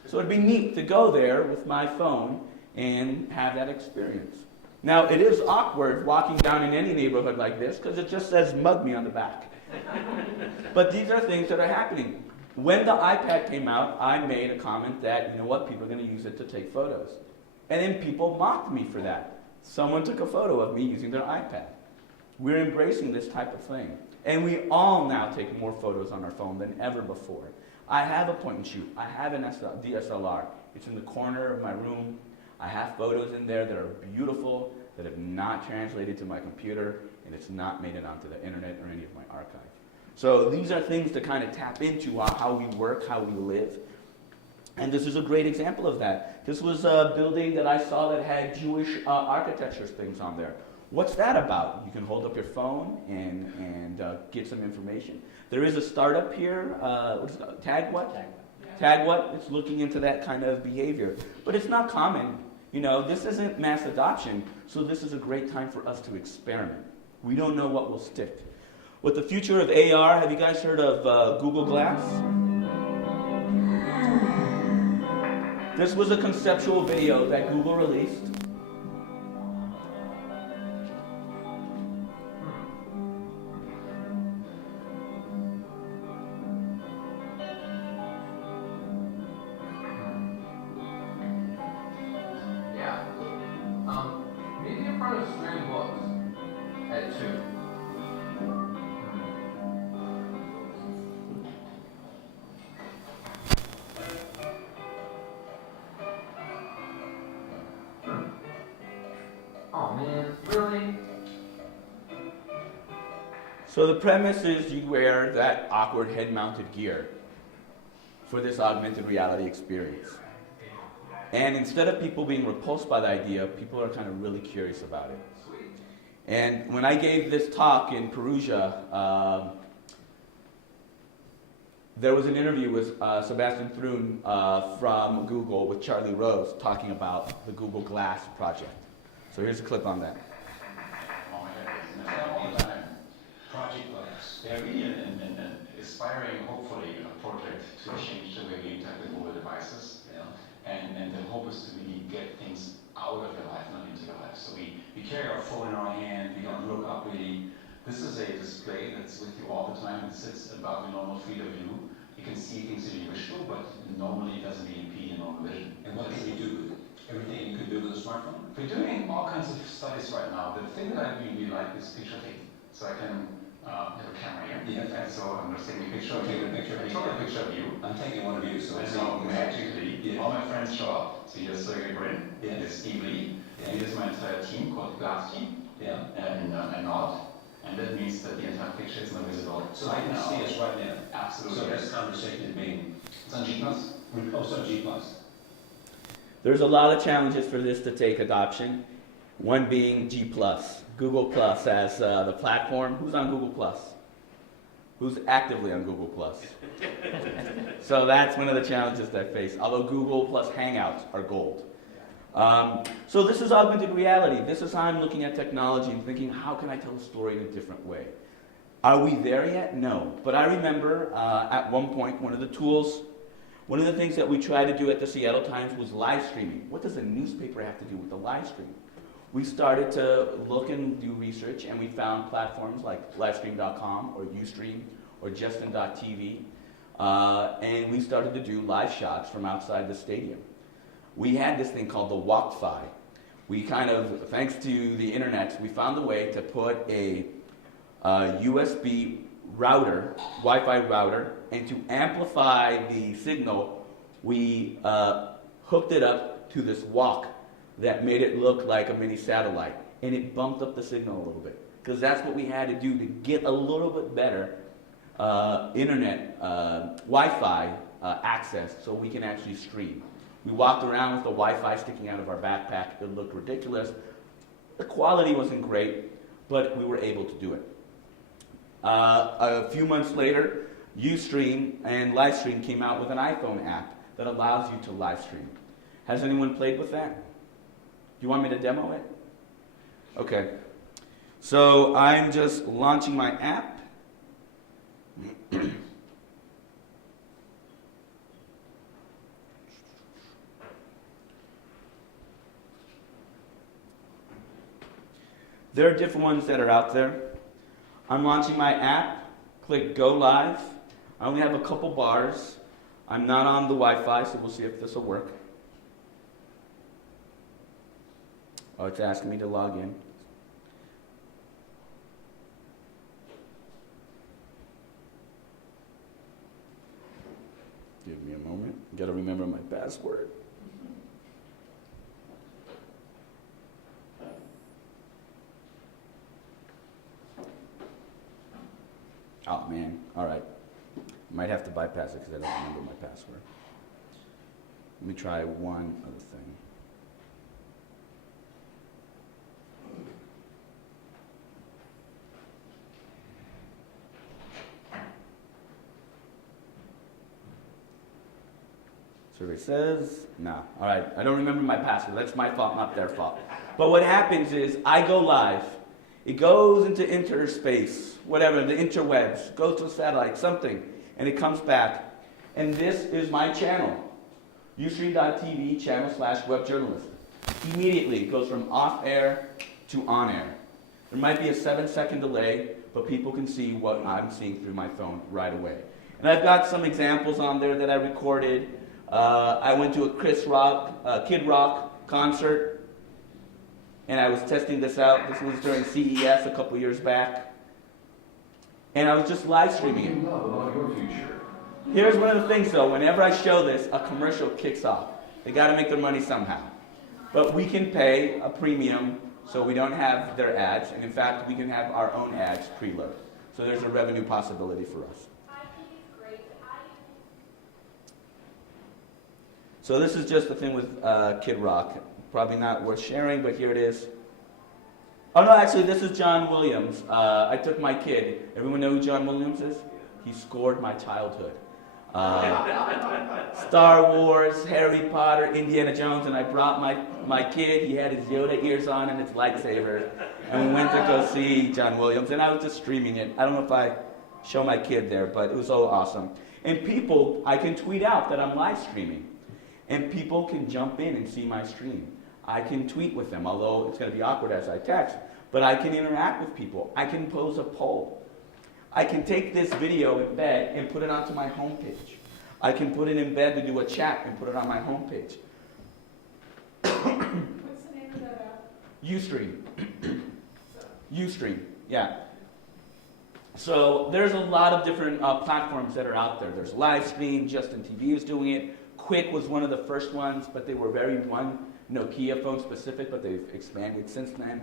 So it'd be neat to go there with my phone and have that experience. Now, it is awkward walking down in any neighborhood like this because it just says "mug me" on the back. But these are things that are happening. When the iPad came out, I made a comment that, you know what, people are going to use it to take photos. And then people mocked me for that. Someone took a photo of me using their iPad. We're embracing this type of thing. And we all now take more photos on our phone than ever before. I have a point and shoot. I have an DSLR. It's in the corner of my room. I have photos in there that are beautiful, that have not translated to my computer, and it's not made it onto the internet or any of my archive. So these are things to kind of tap into how we work, how we live. And this is a great example of that. This was a building that I saw that had Jewish architecture things on there. What's that about? You can hold up your phone and get some information. There is a startup here, what is it called? Tag what? Tag what? It's looking into that kind of behavior. But it's not common. You know, this isn't mass adoption, so this is a great time for us to experiment. We don't know what will stick. With the future of AR, have you guys heard of Google Glass? This was a conceptual video that Google released. Yeah. Maybe in front of stream books at 2. Oh man, really? So the premise is you wear that awkward head-mounted gear for this augmented reality experience. And instead of people being repulsed by the idea, people are kind of really curious about it. And when I gave this talk in Perugia, there was an interview with Sebastian Thrun from Google with Charlie Rose talking about the Google Glass project. So here's a clip on that. Oh my God, all the time. Project Glass. They're really an aspiring, hopefully, project to change the way we interact with mobile devices. And the hope is to really get things out of your life, not into your life. So we carry our phone in our hand, we don't look up really. This is a display that's with you all the time. It sits above your normal field of view. You can see things that you wish to, but normally it doesn't really impede your normal vision. And what can you do with it? Everything you could do with a smartphone? We're doing all kinds of studies right now. The thing that I really like is picture taking. So I can have a camera here. Yeah. And so I'm just taking a picture of Take you. a picture of me. I took a picture of you. I'm taking one of you, so And it's so magically, Yeah. all my friends show up. So here's Sergey Brin, Yeah. here's Steve Lee, Yeah. here's my entire team called the Glass Team, Yeah. and Nod. And that means that the entire picture is not visible. So I can now. see us right now. Absolutely. So this conversation is being, It's on G+. oh, so G+. There's a lot of challenges for this to take adoption. One being G+, Google Plus as the platform. Who's on Google Plus? Who's actively on Google Plus? So that's one of the challenges that I face, although Google Plus Hangouts are gold. So this is augmented reality. This is how I'm looking at technology and thinking, how can I tell a story in a different way? Are we there yet? No. But I remember at one point, one of the things that we tried to do at the Seattle Times was live streaming. What does a newspaper have to do with the live stream? We started to look and do research, and we found platforms like livestream.com or Ustream or Justin.tv, and we started to do live shots from outside the stadium. We had this thing called the Walk-Fi. We kind of, thanks to the internet, we found a way to put a USB router, Wi-Fi router, and to amplify the signal, we hooked it up to this walk that made it look like a mini satellite, and it bumped up the signal a little bit, because that's what we had to do to get a little bit better internet, Wi-Fi access so we can actually stream. We walked around with the Wi-Fi sticking out of our backpack. It looked ridiculous. The quality wasn't great, but we were able to do it. A few months later, Ustream and Livestream came out with an iPhone app that allows you to live stream. Has anyone played with that? Do you want me to demo it? Okay. So I'm just launching my app. There are different ones that are out there. I'm launching my app. Click Go Live. I only have a couple bars. I'm not on the Wi-Fi, so we'll see if this will work. Oh, it's asking me to log in. Give me a moment. Got to remember my password. Oh man, all right. Might have to bypass it because I don't remember my password. Let me try one other thing. Survey says, no. All right, I don't remember my password. That's my fault, not their fault. But what happens is I go live. It goes into interspace, whatever, the interwebs, goes to satellite, something, and it comes back. And this is my channel, Ustream.tv channel/webjournalist. Immediately it goes from off air to on air. There might be a 7-second delay, but people can see what I'm seeing through my phone right away. And I've got some examples on there that I recorded. I went to a Kid Rock concert, and I was testing this out. This was during CES a couple years back. And I was just live streaming it. Love about your future. Here's one of the things though, whenever I show this, a commercial kicks off. They gotta make their money somehow. But we can pay a premium so we don't have their ads, and in fact, we can have our own ads preload. So there's a revenue possibility for us. So this is just the thing with Kid Rock. Probably not worth sharing, but here it is. Oh no, actually this is John Williams. I took my kid. Everyone know who John Williams is? He scored my childhood. Star Wars, Harry Potter, Indiana Jones, and I brought my kid. He had his Yoda ears on and his lightsaber, and we went to go see John Williams, and I was just streaming it. I don't know if I show my kid there, but it was so awesome. And people, I can tweet out that I'm live streaming, and people can jump in and see my stream. I can tweet with them, although it's going to be awkward as I text, but I can interact with people. I can pose a poll. I can take this video in bed and put it onto my homepage. I can put it in bed to do a chat and put it on my homepage. What's the name of that app? Ustream. Ustream, yeah. So there's a lot of different platforms that are out there. There's Livestream, Justin TV is doing it. Quick was one of the first ones, but they were very Nokia phone specific, but they've expanded since then.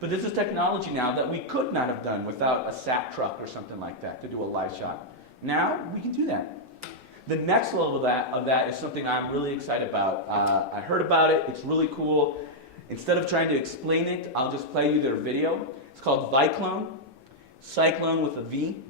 But this is technology now that we could not have done without a SAT truck or something like that to do a live shot. Now we can do that. The next level of that is something I'm really excited about. I heard about it. It's really cool. Instead of trying to explain it, I'll just play you their video. It's called Viclone. Cyclone with a V.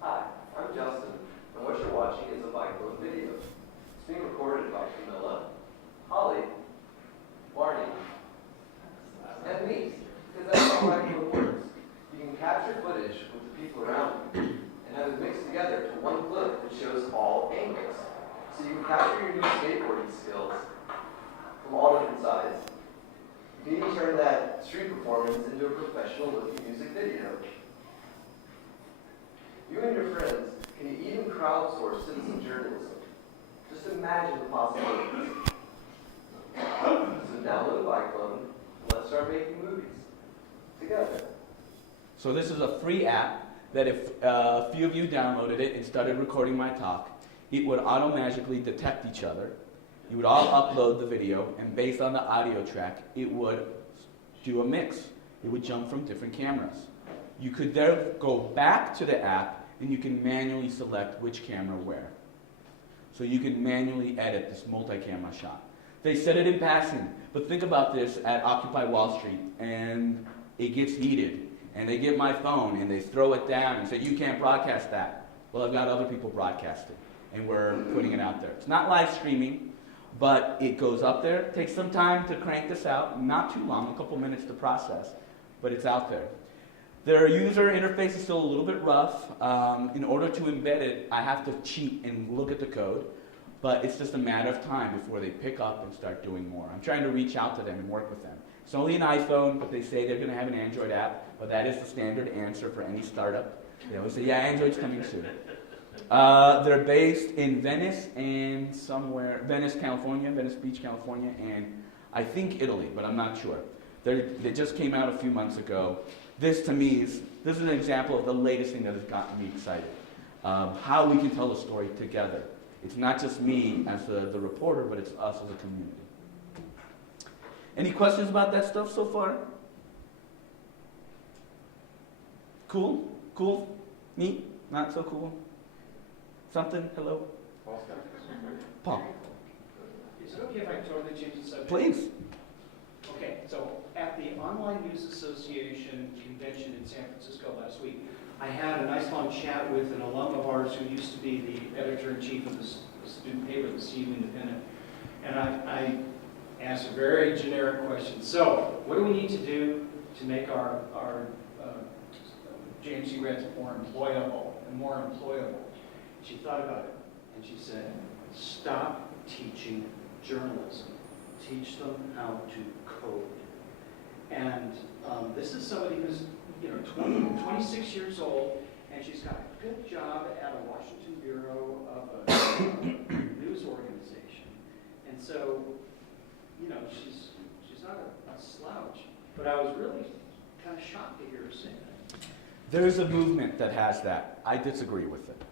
Hi, I'm Justin, and what you're watching is a Viclone video. It's being recorded by Camilla, Holly, Barney, and me, because that's how Viclone works. You can capture footage with the people around you, and have it mixed together to one clip that shows all angles. So you can capture your new skateboarding skills from all different sides. You can even turn that street performance into a professional-looking music video. You and your friends can even crowdsource citizen journalism. Just imagine the possibilities. So download Viclone and let's start making movies together. So this is a free app that if a few of you downloaded it and started recording my talk, it would automatically detect each other. You would all upload the video, and based on the audio track, it would do a mix. It would jump from different cameras. You could then go back to the app, and you can manually select which camera where. So you can manually edit this multi-camera shot. They said it in passing, but think about this at Occupy Wall Street, and it gets heated, and they get my phone, and they throw it down and say, you can't broadcast that. Well, I've got other people broadcasting, and we're putting it out there. It's not live streaming, but it goes up there. It takes some time to crank this out, not too long, a couple minutes to process, but it's out there. Their user interface is still a little bit rough. In order to embed it, I have to cheat and look at the code, but it's just a matter of time before they pick up and start doing more. I'm trying to reach out to them and work with them. It's only an iPhone, but they say they're going to have an Android app, but that is the standard answer for any startup. They always say, yeah, Android's coming soon. They're based in Venice and Venice Beach, California, and I think Italy, but I'm not sure. They just came out a few months ago. This to me is an example of the latest thing that has gotten me excited. How we can tell a story together. It's not just me as the reporter, but it's us as a community. Any questions about that stuff so far? Cool? Cool? Neat? Not so cool? Something? Hello? Paul. Is it okay if I totally change the subject? Please. Okay, so at the Online News Association convention in San Francisco last week, I had a nice long chat with an alum of ours who used to be the editor-in-chief of the student paper, the CU Independent. And I asked a very generic question. So, what do we need to do to make our JMC Reds more employable and more employable? She thought about it, and she said, stop teaching journalism. Teach them how to code. And this is somebody who's 26 years old, and she's got a good job at a Washington bureau of a news organization. And so, she's not a slouch. But I was really kind of shocked to hear her say that. There's a movement that has that. I disagree with it.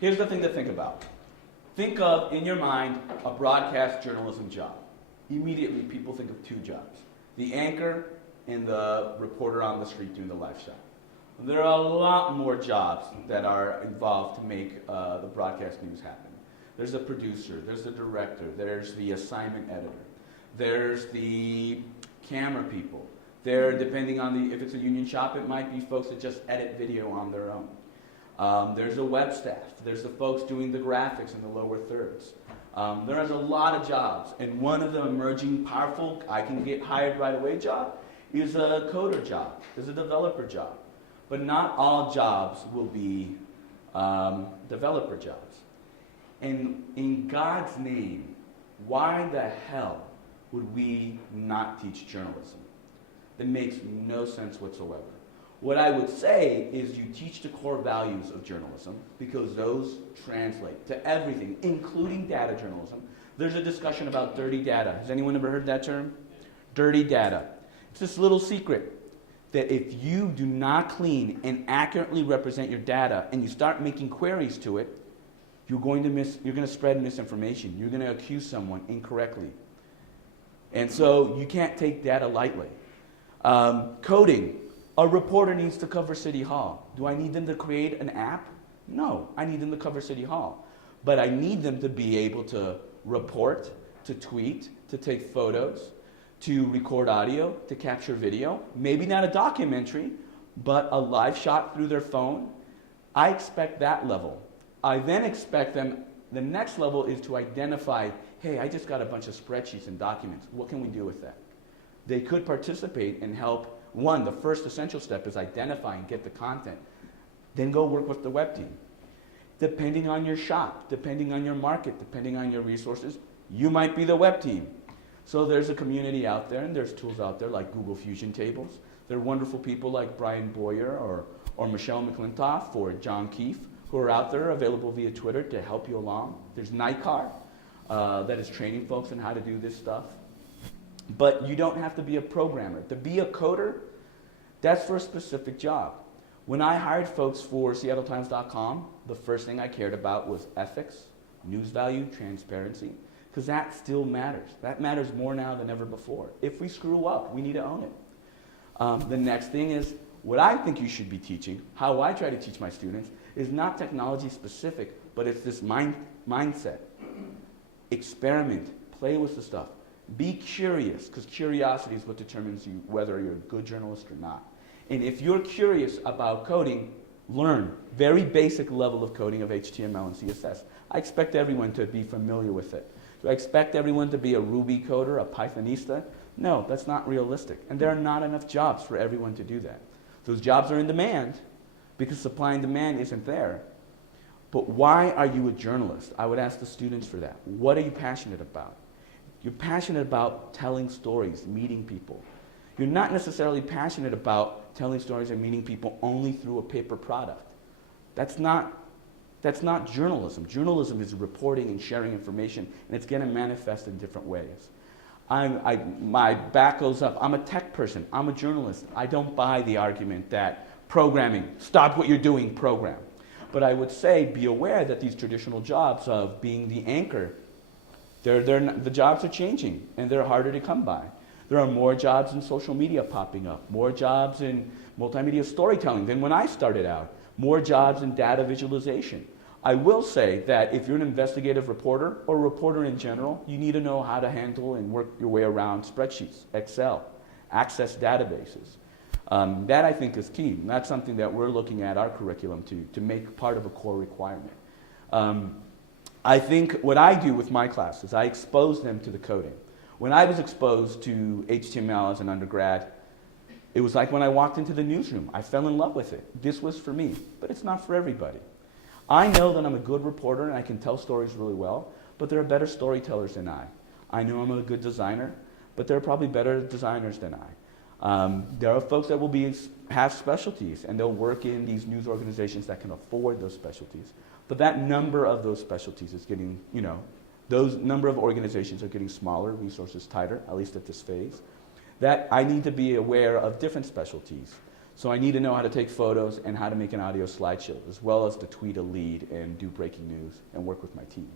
Here's the thing to think about. Think of, in your mind, a broadcast journalism job. Immediately, people think of two jobs. The anchor and the reporter on the street doing the live shot. There are a lot more jobs that are involved to make the broadcast news happen. There's a producer, there's the director, there's the assignment editor, there's the camera people. Depending on if it's a union shop, it might be folks that just edit video on their own. There's a web staff. There's the folks doing the graphics in the lower thirds. There is a lot of jobs, and one of the emerging powerful, I can get hired right away job is a coder job, is a developer job. But not all jobs will be developer jobs. And in God's name, why the hell would we not teach journalism? That makes no sense whatsoever. What I would say is you teach the core values of journalism because those translate to everything, including data journalism. There's a discussion about dirty data. Has anyone ever heard that term? Dirty data. It's this little secret that if you do not clean and accurately represent your data and you start making queries to it, you're going to spread misinformation. You're going to accuse someone incorrectly. And so you can't take data lightly. Coding. A reporter needs to cover City Hall. Do I need them to create an app? No, I need them to cover City Hall. But I need them to be able to report, to tweet, to take photos, to record audio, to capture video. Maybe not a documentary, but a live shot through their phone. I expect that level. I then expect them, the next level is to identify, hey, I just got a bunch of spreadsheets and documents. What can we do with that? They could participate and help. One, the first essential step is identify and get the content. Then go work with the web team. Depending on your shop, depending on your market, depending on your resources, you might be the web team. So there's a community out there, and there's tools out there like Google Fusion Tables. There are wonderful people like Brian Boyer or Michelle McClintoff or John Keefe who are out there available via Twitter to help you along. There's NICAR that is training folks on how to do this stuff. But you don't have to be a programmer. To be a coder, that's for a specific job. When I hired folks for SeattleTimes.com, the first thing I cared about was ethics, news value, transparency, because that still matters. That matters more now than ever before. If we screw up, we need to own it. The next thing is, what I think you should be teaching, how I try to teach my students, is not technology specific, but it's this mindset. Experiment, play with the stuff. Be curious, because curiosity is what determines you whether you're a good journalist or not. And if you're curious about coding, learn very basic level of coding of HTML and CSS. I expect everyone to be familiar with it. Do I expect everyone to be a Ruby coder, a Pythonista? No, that's not realistic. And there are not enough jobs for everyone to do that. Those jobs are in demand because supply and demand isn't there. But why are you a journalist? I would ask the students for that. What are you passionate about? You're passionate about telling stories, meeting people. You're not necessarily passionate about telling stories and meeting people only through a paper product. That's not journalism. Journalism is reporting and sharing information, and it's going to manifest in different ways. My back goes up. I'm a tech person. I'm a journalist. I don't buy the argument that programming, stop what you're doing, program. But I would say be aware that these traditional jobs of being the anchor, the jobs are changing, and they're harder to come by. There are more jobs in social media popping up, more jobs in multimedia storytelling than when I started out, more jobs in data visualization. I will say that if you're an investigative reporter or a reporter in general, you need to know how to handle and work your way around spreadsheets, Excel, access databases. That I think is key. And that's something that we're looking at our curriculum to make part of a core requirement. I think what I do with my classes, I expose them to the coding. When I was exposed to HTML as an undergrad, it was like when I walked into the newsroom. I fell in love with it. This was for me, but it's not for everybody. I know that I'm a good reporter and I can tell stories really well, but there are better storytellers than I. I know I'm a good designer, but there are probably better designers than I. There are folks that will have specialties, and they'll work in these news organizations that can afford those specialties. But that number of those specialties is getting, those number of organizations are getting smaller, resources tighter, at least at this phase. That I need to be aware of different specialties. So I need to know how to take photos and how to make an audio slideshow, as well as to tweet a lead and do breaking news and work with my team.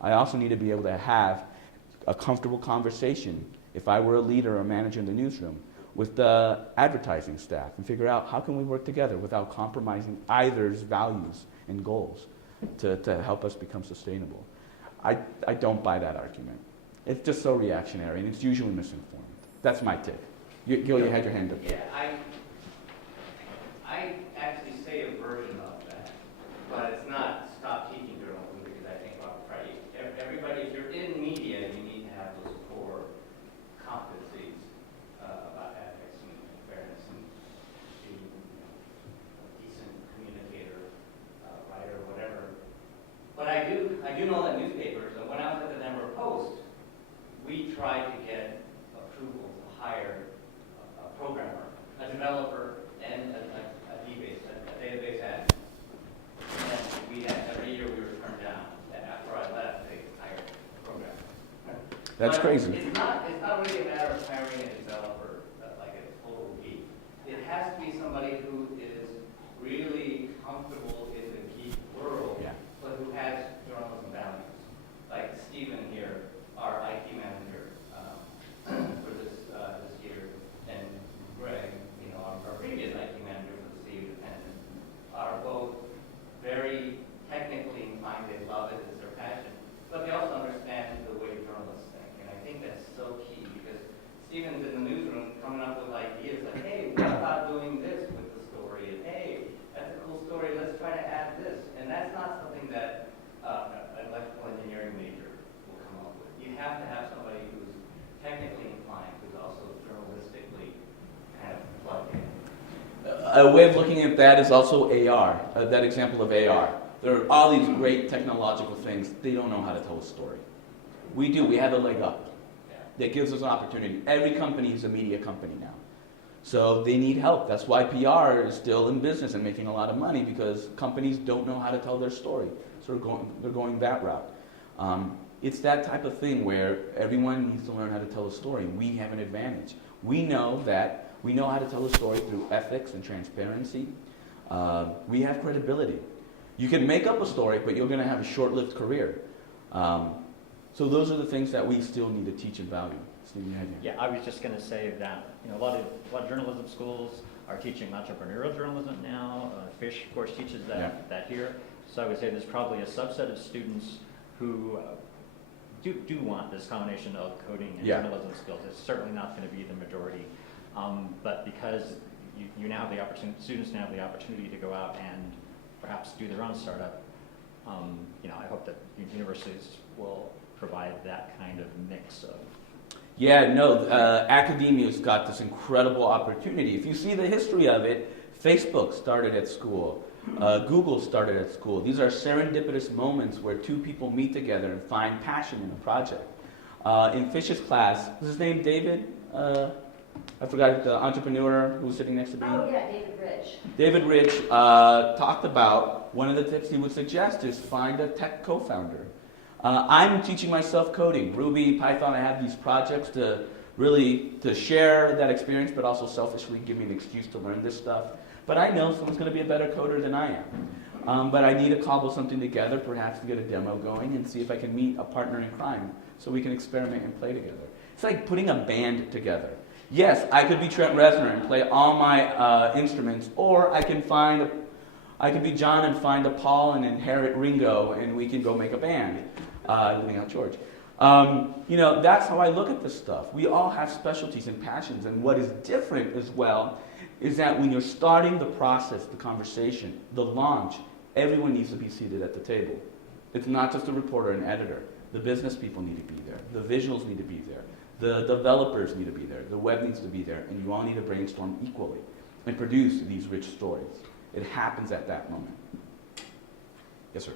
I also need to be able to have a comfortable conversation, if I were a leader or a manager in the newsroom, with the advertising staff and figure out how can we work together without compromising either's values and goals to help us become sustainable. I don't buy that argument. It's just so reactionary, and it's usually misinformed. That's my take. Gil, you had your hand up. Yeah, I actually say a version of that, but it's not stop teaching journalism, because I think everybody, if you're in media, you need to have those core competencies about ethics and fairness and being a decent communicator, writer, whatever. But I do know that newspapers, and when I was at the Denver Post, we tried to get approval to hire a programmer, a developer, and a database admin. And we had, every year we were turned down. And after I left, they hired a programmer. That's But crazy. It's not really a matter of hiring a developer like a total geek. It has to be somebody who is really comfortable in the geek world, but who has journalism values. Like Stephen here, our IT manager for this year, and Greg, our previous IT manager for the CU-Dependent, are both very technically inclined. They love it, it's their passion, but they also understand the way journalists think. And I think that's so key, because Stephen's in the newsroom coming up with ideas like, hey, what about doing this with the story? And hey, that's a cool story, let's try to add this. And that's not something that an electrical engineering major will come up with. You have to have somebody who's technically inclined, who's also journalistically kind of plugged in. A way of looking at that is also AR, that example of AR. There are all these great technological things. They don't know how to tell a story. We do. We have a leg up. That gives us an opportunity. Every company is a media company now. So they need help. That's why PR is still in business and making a lot of money, because companies don't know how to tell their story. So they're going that route. It's that type of thing where everyone needs to learn how to tell a story. We have an advantage. We know how to tell a story through ethics and transparency. We have credibility. You can make up a story, but you're going to have a short-lived career. So those are the things that we still need to teach and value. Steve, you had your... Yeah, I was just going to say that a lot of journalism schools are teaching entrepreneurial journalism now. Fish, of course, teaches that here. So I would say there's probably a subset of students who do want this combination of coding and journalism skills. It's certainly not going to be the majority. But because you now have the opportunity, students now have the opportunity to go out and perhaps do their own startup, I hope that universities will provide that kind of mix of. Academia's got this incredible opportunity. If you see the history of it, Facebook started at school. Google started at school. These are serendipitous moments where two people meet together and find passion in a project. In Fish's class, was his name David? I forgot the entrepreneur who was sitting next to me. Oh yeah, David Rich. David Rich talked about one of the tips he would suggest is find a tech co-founder. I'm teaching myself coding, Ruby, Python. I have these projects to share that experience, but also selfishly give me an excuse to learn this stuff. But I know someone's going to be a better coder than I am. But I need to cobble something together, perhaps to get a demo going and see if I can meet a partner in crime so we can experiment and play together. It's like putting a band together. Yes, I could be Trent Reznor and play all my instruments, or I can be John and find a Paul and inherit Ringo, and we can go make a band, leaving out George. That's how I look at this stuff. We all have specialties and passions, and what is different as well is that when you're starting the process, the conversation, the launch, everyone needs to be seated at the table. It's not just a reporter and editor. The business people need to be there. The visuals need to be there. The developers need to be there. The web needs to be there. And you all need to brainstorm equally and produce these rich stories. It happens at that moment. Yes, sir.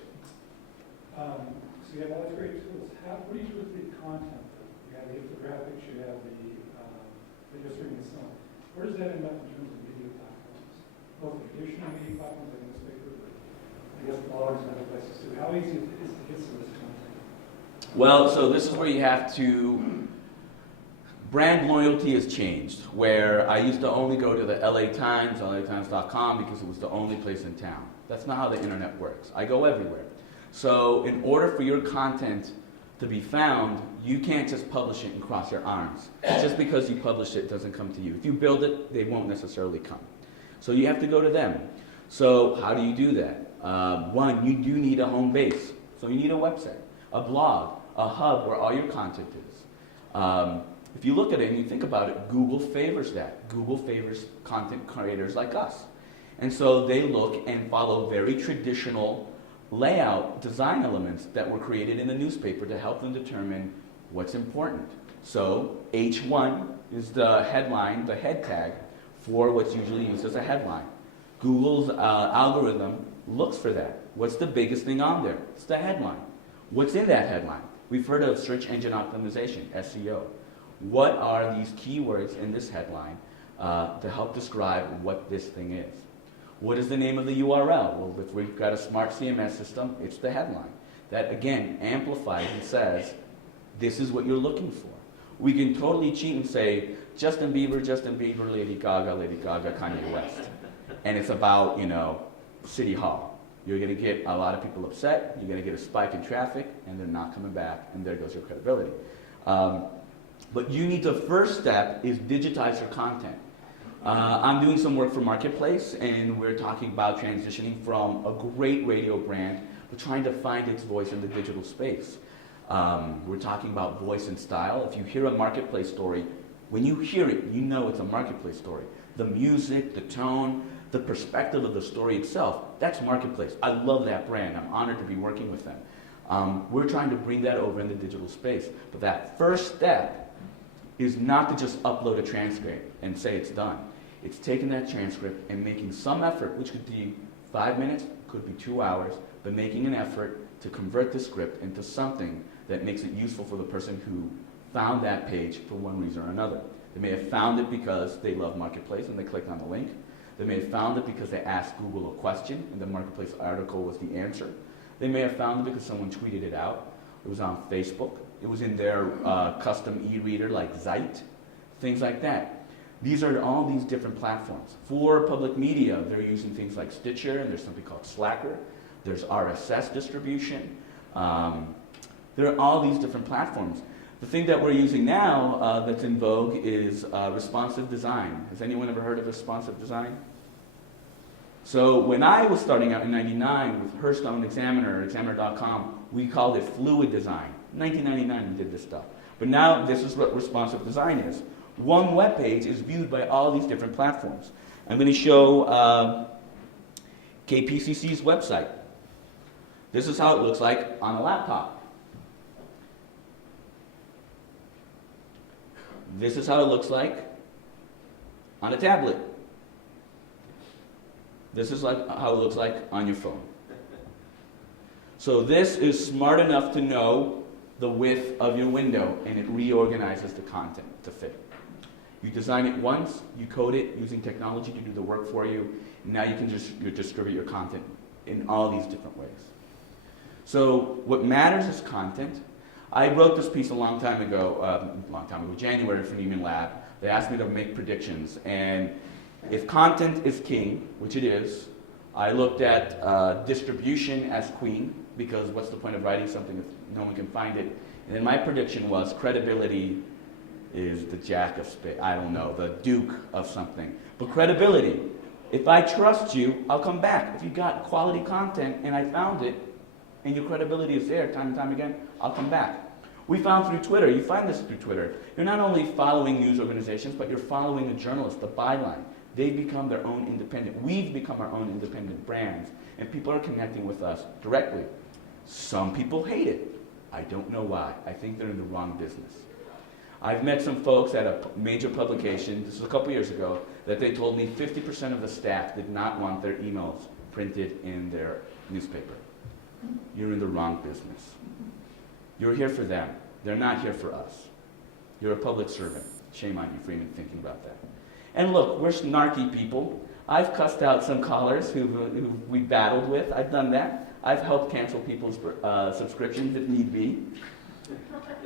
So you have all these great tools. What do you do with the content? You have the infographics, you have the video streaming and so on. Where does that end up in terms of media platforms? Both the traditional media platforms like newspapers, but I guess blogs and other places too. How easy is it to get some of this content? Well, so this is where you have to, brand loyalty has changed, where I used to only go to the LA Times, latimes.com, because it was the only place in town. That's not how the internet works. I go everywhere. So in order for your content to be found, you can't just publish it and cross your arms. Just because you publish it doesn't come to you. If you build it, they won't necessarily come. So you have to go to them. So how do you do that? One, you do need a home base. So you need a website, a blog, a hub where all your content is. If you look at it and you think about it, Google favors that. Google favors content creators like us. And so they look and follow very traditional layout design elements that were created in the newspaper to help them determine what's important. So H1 is the headline, the head tag for what's usually used as a headline. Google's algorithm looks for that. What's the biggest thing on there? It's the headline. What's in that headline? We've heard of search engine optimization, SEO. What are these keywords in this headline to help describe what this thing is? What is the name of the URL? Well, if we've got a smart CMS system, it's the headline. That, again, amplifies and says, this is what you're looking for. We can totally cheat and say, Justin Bieber, Lady Gaga, Kanye West. And it's about, City Hall. You're going to get a lot of people upset, you're going to get a spike in traffic, and they're not coming back, and there goes your credibility. But you need to, first step is digitize your content. I'm doing some work for Marketplace, and we're talking about transitioning from a great radio brand, but trying to find its voice in the digital space. We're talking about voice and style. If you hear a Marketplace story, when you hear it, you know it's a Marketplace story. The music, the tone, the perspective of the story itself, that's Marketplace. I love that brand. I'm honored to be working with them. We're trying to bring that over in the digital space. But that first step is not to just upload a transcript and say it's done. It's taking that transcript and making some effort, which could be 5 minutes, could be 2 hours, but making an effort to convert the script into something that makes it useful for the person who found that page for one reason or another. They may have found it because they love Marketplace and they clicked on the link. They may have found it because they asked Google a question and the Marketplace article was the answer. They may have found it because someone tweeted it out. It was on Facebook. It was in their custom e-reader like Zeit, things like that. These are all these different platforms. For public media, they're using things like Stitcher, and there's something called Slacker. There's RSS distribution. There are all these different platforms. The thing that we're using now that's in vogue is responsive design. Has anyone ever heard of responsive design? So when I was starting out in '99 with Hearthstone Examiner, Examiner.com, we called it fluid design. 1999 we did this stuff. But now this is what responsive design is. One web page is viewed by all these different platforms. I'm going to show KPCC's website. This is how it looks like on a laptop. This is how it looks like on a tablet. This is how it looks like on your phone. So this is smart enough to know the width of your window, and it reorganizes the content to fit. You design it once, you code it using technology to do the work for you, and now you can just distribute your content in all these different ways. So what matters is content. I wrote this piece a long time ago, January for Neiman Lab. They asked me to make predictions, and if content is king, which it is, I looked at distribution as queen, because what's the point of writing something if no one can find it? And then my prediction was credibility is the jack of spades. I don't know, the duke of something. But credibility, if I trust you, I'll come back. If you got quality content and I found it, and your credibility is there time and time again, I'll come back. We found through Twitter, you find this through Twitter, you're not only following news organizations, but you're following the journalist, the byline. They've become their own independent. We've become our own independent brands, and people are connecting with us directly. Some people hate it. I don't know why. I think they're in the wrong business. I've met some folks at a major publication, this was a couple years ago, that they told me 50% of the staff did not want their emails printed in their newspaper. You're in the wrong business. You're here for them. They're not here for us. You're a public servant. Shame on you for even thinking about that. And look, we're snarky people. I've cussed out some callers who we battled with. I've done that. I've helped cancel people's subscriptions if need be.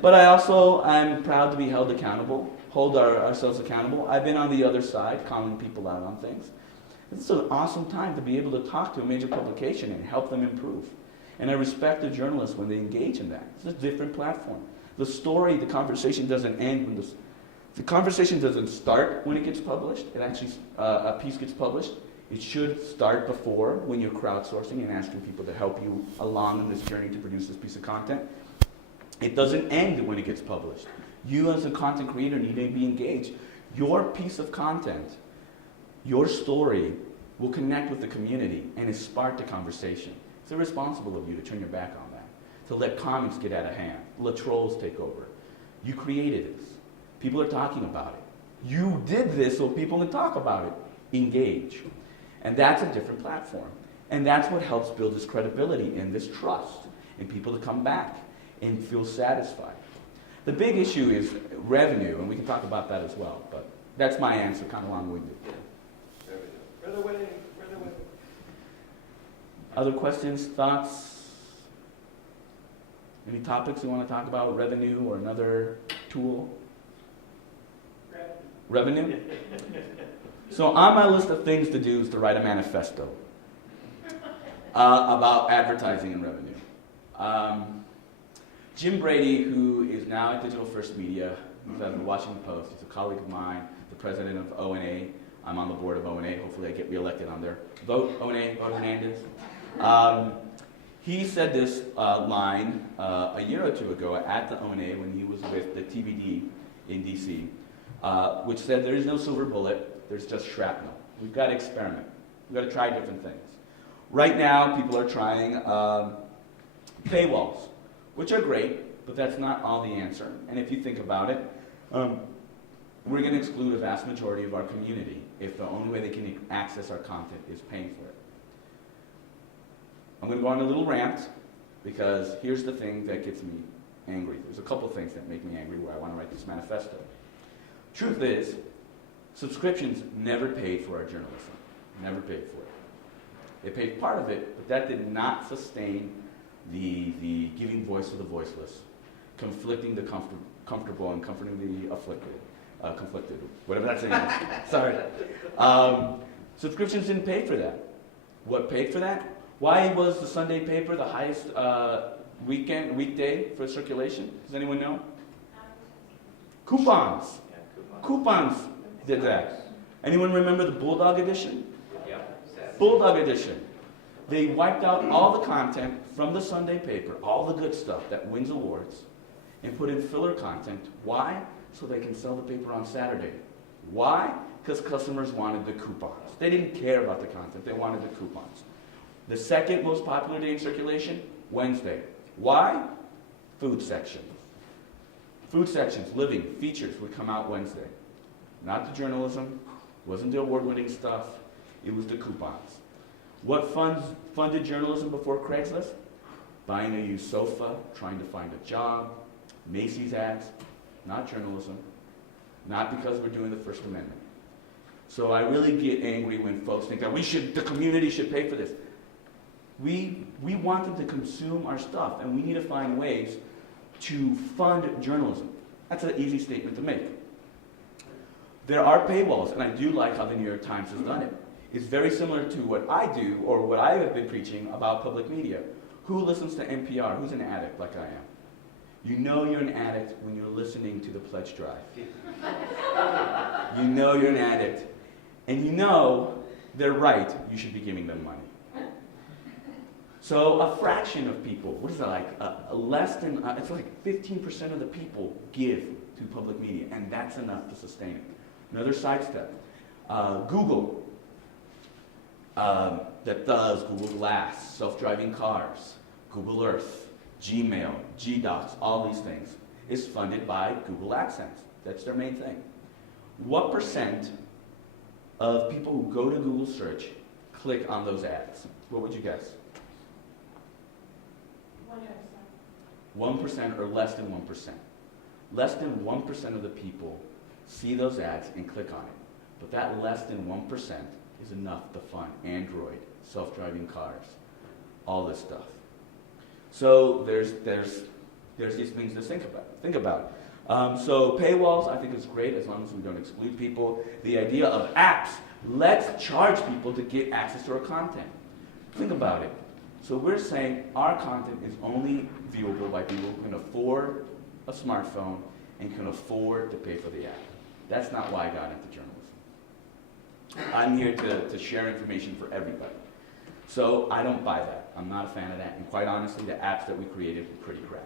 But I'm proud to be held accountable, hold ourselves accountable. I've been on the other side, calling people out on things. It's an awesome time to be able to talk to a major publication and help them improve. And I respect the journalists when they engage in that. It's a different platform. The story, the conversation doesn't end when the conversation doesn't start when it gets published. It actually, a piece gets published. It should start before, when you're crowdsourcing and asking people to help you along in this journey to produce this piece of content. It doesn't end when it gets published. You as a content creator need to be engaged. Your piece of content, your story, will connect with the community and it sparked a conversation. It's irresponsible of you to turn your back on that, to let comics get out of hand, let trolls take over. You created this. People are talking about it. You did this so people can talk about it. Engage. And that's a different platform. And that's what helps build this credibility and this trust in people to come back and feel satisfied. The big issue is revenue, and we can talk about that as well, but that's my answer, kind of long-winded. Other questions, thoughts? Any topics you want to talk about? Revenue or another tool? Revenue? So on my list of things to do is to write a manifesto about advertising and revenue. Jim Brady, who is now at Digital First Media, he's at the Washington Post, he's a colleague of mine, the president of O&A. I'm on the board of O&A. Hopefully I get reelected on there. Vote O&A, vote Hernandez. He said this line a year or two ago at the O&A when he was with the TBD in DC, which said there is no silver bullet, there's just shrapnel. We've got to experiment. We've got to try different things. Right now, people are trying paywalls, which are great, but that's not all the answer. And if you think about it, we're going to exclude a vast majority of our community if the only way they can access our content is paying for it. I'm going to go on a little rant, because here's the thing that gets me angry. There's a couple of things that make me angry where I want to write this manifesto. Truth is, subscriptions never paid for our journalism. Never paid for it. They paid part of it, but that did not sustain the giving voice to the voiceless, conflicting the comfortable and comforting the conflicted, whatever that saying is. Sorry. Subscriptions didn't pay for that. What paid for that? Why was the Sunday paper the highest weekday for circulation? Does anyone know? Coupons. Coupons did that. Anyone remember the Bulldog edition? Yeah. Bulldog edition. They wiped out all the content from the Sunday paper, all the good stuff that wins awards, and put in filler content. Why? So they can sell the paper on Saturday. Why? Because customers wanted the coupons. They didn't care about the content. They wanted the coupons. The second most popular day in circulation, Wednesday. Why? Food section. Food sections, living, features would come out Wednesday. Not the journalism, wasn't the award-winning stuff, it was the coupons. What funded journalism before Craigslist? Buying a used sofa, trying to find a job, Macy's ads, not journalism, not because we're doing the First Amendment. So I really get angry when folks think that the community should pay for this. We want them to consume our stuff, and we need to find ways to fund journalism. That's an easy statement to make. There are paywalls, and I do like how the New York Times has done it. It's very similar to what I do, or what I have been preaching about public media. Who listens to NPR? Who's an addict like I am? You know you're an addict when you're listening to the Pledge Drive. You know you're an addict. And you know they're right, you should be giving them money. So a fraction of people, what is that like? It's like 15% of the people give to public media, and that's enough to sustain it. Another sidestep. Google, that does Google Glass, self-driving cars, Google Earth, Gmail, GDocs, all these things, is funded by Google AdSense. That's their main thing. What percent of people who go to Google search click on those ads? What would you guess? 1% or less than 1%. Less than 1% of the people see those ads and click on it. But that less than 1% is enough to fund Android, self-driving cars, all this stuff. So there's these things to think about. So paywalls, I think is great as long as we don't exclude people. The idea of apps, let's charge people to get access to our content. Think about it. So we're saying our content is only viewable by people who can afford a smartphone and can afford to pay for the app. That's not why I got into journalism. I'm here to share information for everybody. So I don't buy that. I'm not a fan of that. And quite honestly, the apps that we created were pretty crappy.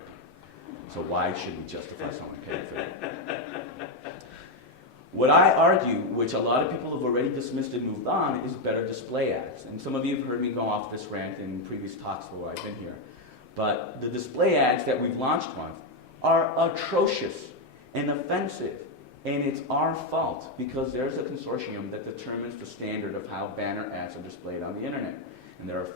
So why should we justify someone paying for it? What I argue, which a lot of people have already dismissed and moved on, is better display ads. And some of you have heard me go off this rant in previous talks while I've been here. But the display ads that we've launched on are atrocious and offensive. And it's our fault because there's a consortium that determines the standard of how banner ads are displayed on the internet. And there are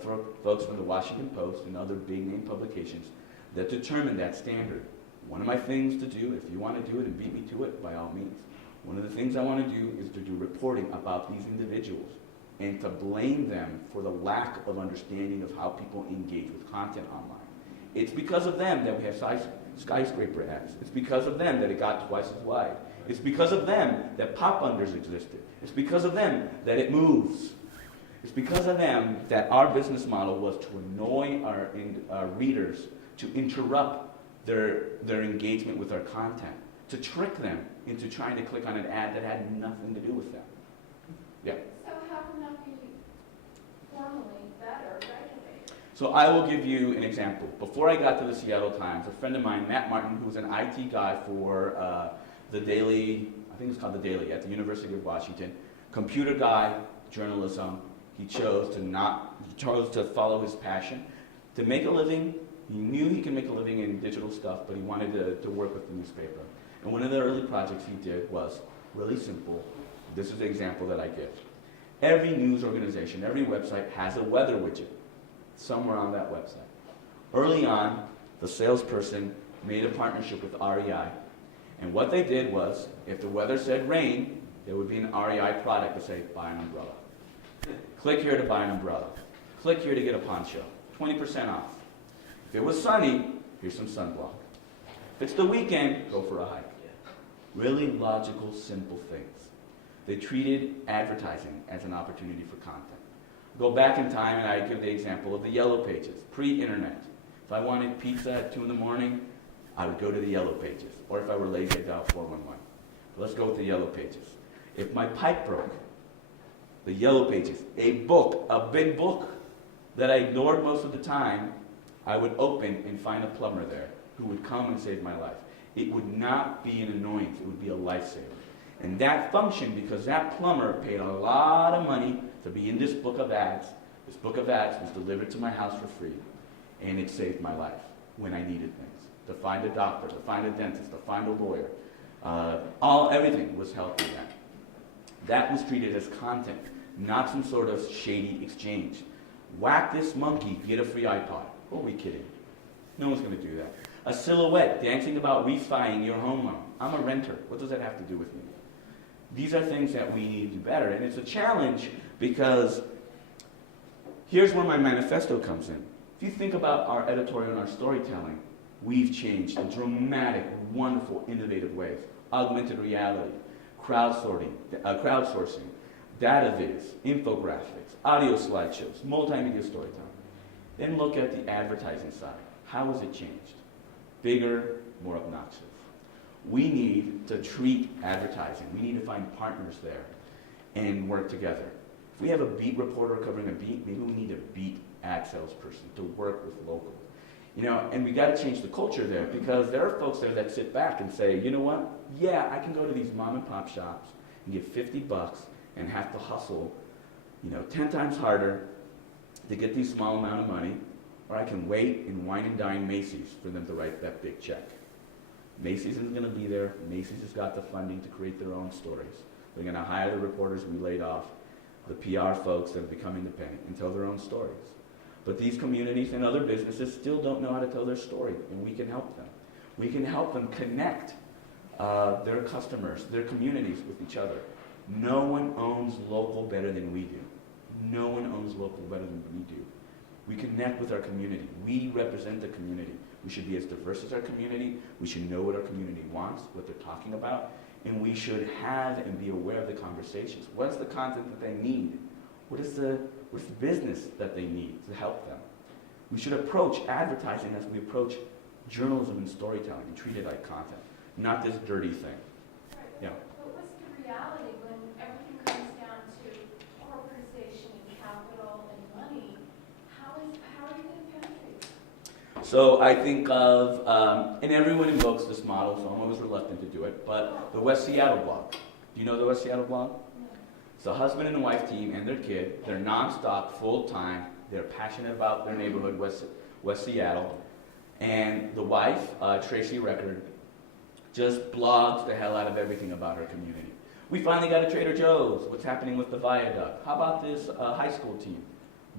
folks from the Washington Post and other big name publications that determine that standard. One of my things to do, if you want to do it and beat me to it, by all means. One of the things I want to do is to do reporting about these individuals and to blame them for the lack of understanding of how people engage with content online. It's because of them that we have skyscraper ads. It's because of them that it got twice as wide. It's because of them that pop unders existed. It's because of them that it moves. It's because of them that our business model was to annoy our readers, to interrupt their engagement with our content, to trick them into trying to click on an ad that had nothing to do with them. Yeah. So how can that be formally better regulated? So I will give you an example. Before I got to the Seattle Times, a friend of mine, Matt Martin, who was an IT guy for the Daily, I think it's called the Daily at the University of Washington, computer guy, journalism. He chose to follow his passion. To make a living, he knew he could make a living in digital stuff, but he wanted to work with the newspaper. And one of the early projects he did was really simple. This is the example that I give. Every news organization, every website has a weather widget somewhere on that website. Early on, the salesperson made a partnership with REI. And what they did was, if the weather said rain, there would be an REI product to say, buy an umbrella. Click here to buy an umbrella. Click here to get a poncho. 20% off. If it was sunny, here's some sunblock. If it's the weekend, go for a hike. Really logical, simple things. They treated advertising as an opportunity for content. Go back in time and I give the example of the Yellow Pages, pre-internet. If I wanted pizza at 2 in the morning, I would go to the Yellow Pages. Or if I were lazy, I'd dial 411. But let's go with the Yellow Pages. If my pipe broke, the Yellow Pages, a book, a big book that I ignored most of the time, I would open and find a plumber there who would come and save my life. It would not be an annoyance, it would be a lifesaver. And that functioned because that plumber paid a lot of money to be in this book of ads. This book of ads was delivered to my house for free, and it saved my life when I needed things. To find a doctor, to find a dentist, to find a lawyer. Everything was helping that. That was treated as content, not some sort of shady exchange. Whack this monkey, get a free iPod. Who are we kidding? No one's going to do that. A silhouette dancing about refining your home loan. I'm a renter. What does that have to do with me? These are things that we need to do better. And it's a challenge because here's where my manifesto comes in. If you think about our editorial and our storytelling, we've changed in dramatic, wonderful, innovative ways. Augmented reality, crowdsourcing, data viz, infographics, audio slideshows, multimedia storytelling. Then look at the advertising side. How has it changed? Bigger, more obnoxious. We need to treat advertising. We need to find partners there and work together. If we have a beat reporter covering a beat, maybe we need a beat ad salesperson to work with local. And we got to change the culture there because there are folks there that sit back and say, you know what? Yeah, I can go to these mom and pop shops and get $50 and have to hustle, 10 times harder to get these small amount of money, or I can wait and wine and dine Macy's for them to write that big check. Macy's isn't going to be there. Macy's has got the funding to create their own stories. They're going to hire the reporters we laid off, the PR folks that have become independent, and tell their own stories. But these communities and other businesses still don't know how to tell their story, and we can help them. We can help them connect their customers, their communities with each other. No one owns local better than we do. No one owns local better than we do. We connect with our community. We represent the community. We should be as diverse as our community. We should know what our community wants, what they're talking about, and we should have and be aware of the conversations. What's the content that they need? What's the business that they need to help them? We should approach advertising as we approach journalism and storytelling and treat it like content, not this dirty thing. Yeah. But what's the reality when everything comes down to corporatization and capital and money? How are you going to penetrate? So I think of, and everyone invokes this model, so I'm always reluctant to do it, but the West Seattle blog. Do you know the West Seattle blog? It's a husband and wife team and their kid. They're nonstop, full-time. They're passionate about their neighborhood, West Seattle. And the wife, Tracy Record, just blogs the hell out of everything about her community. We finally got a Trader Joe's. What's happening with the viaduct? How about this high school team?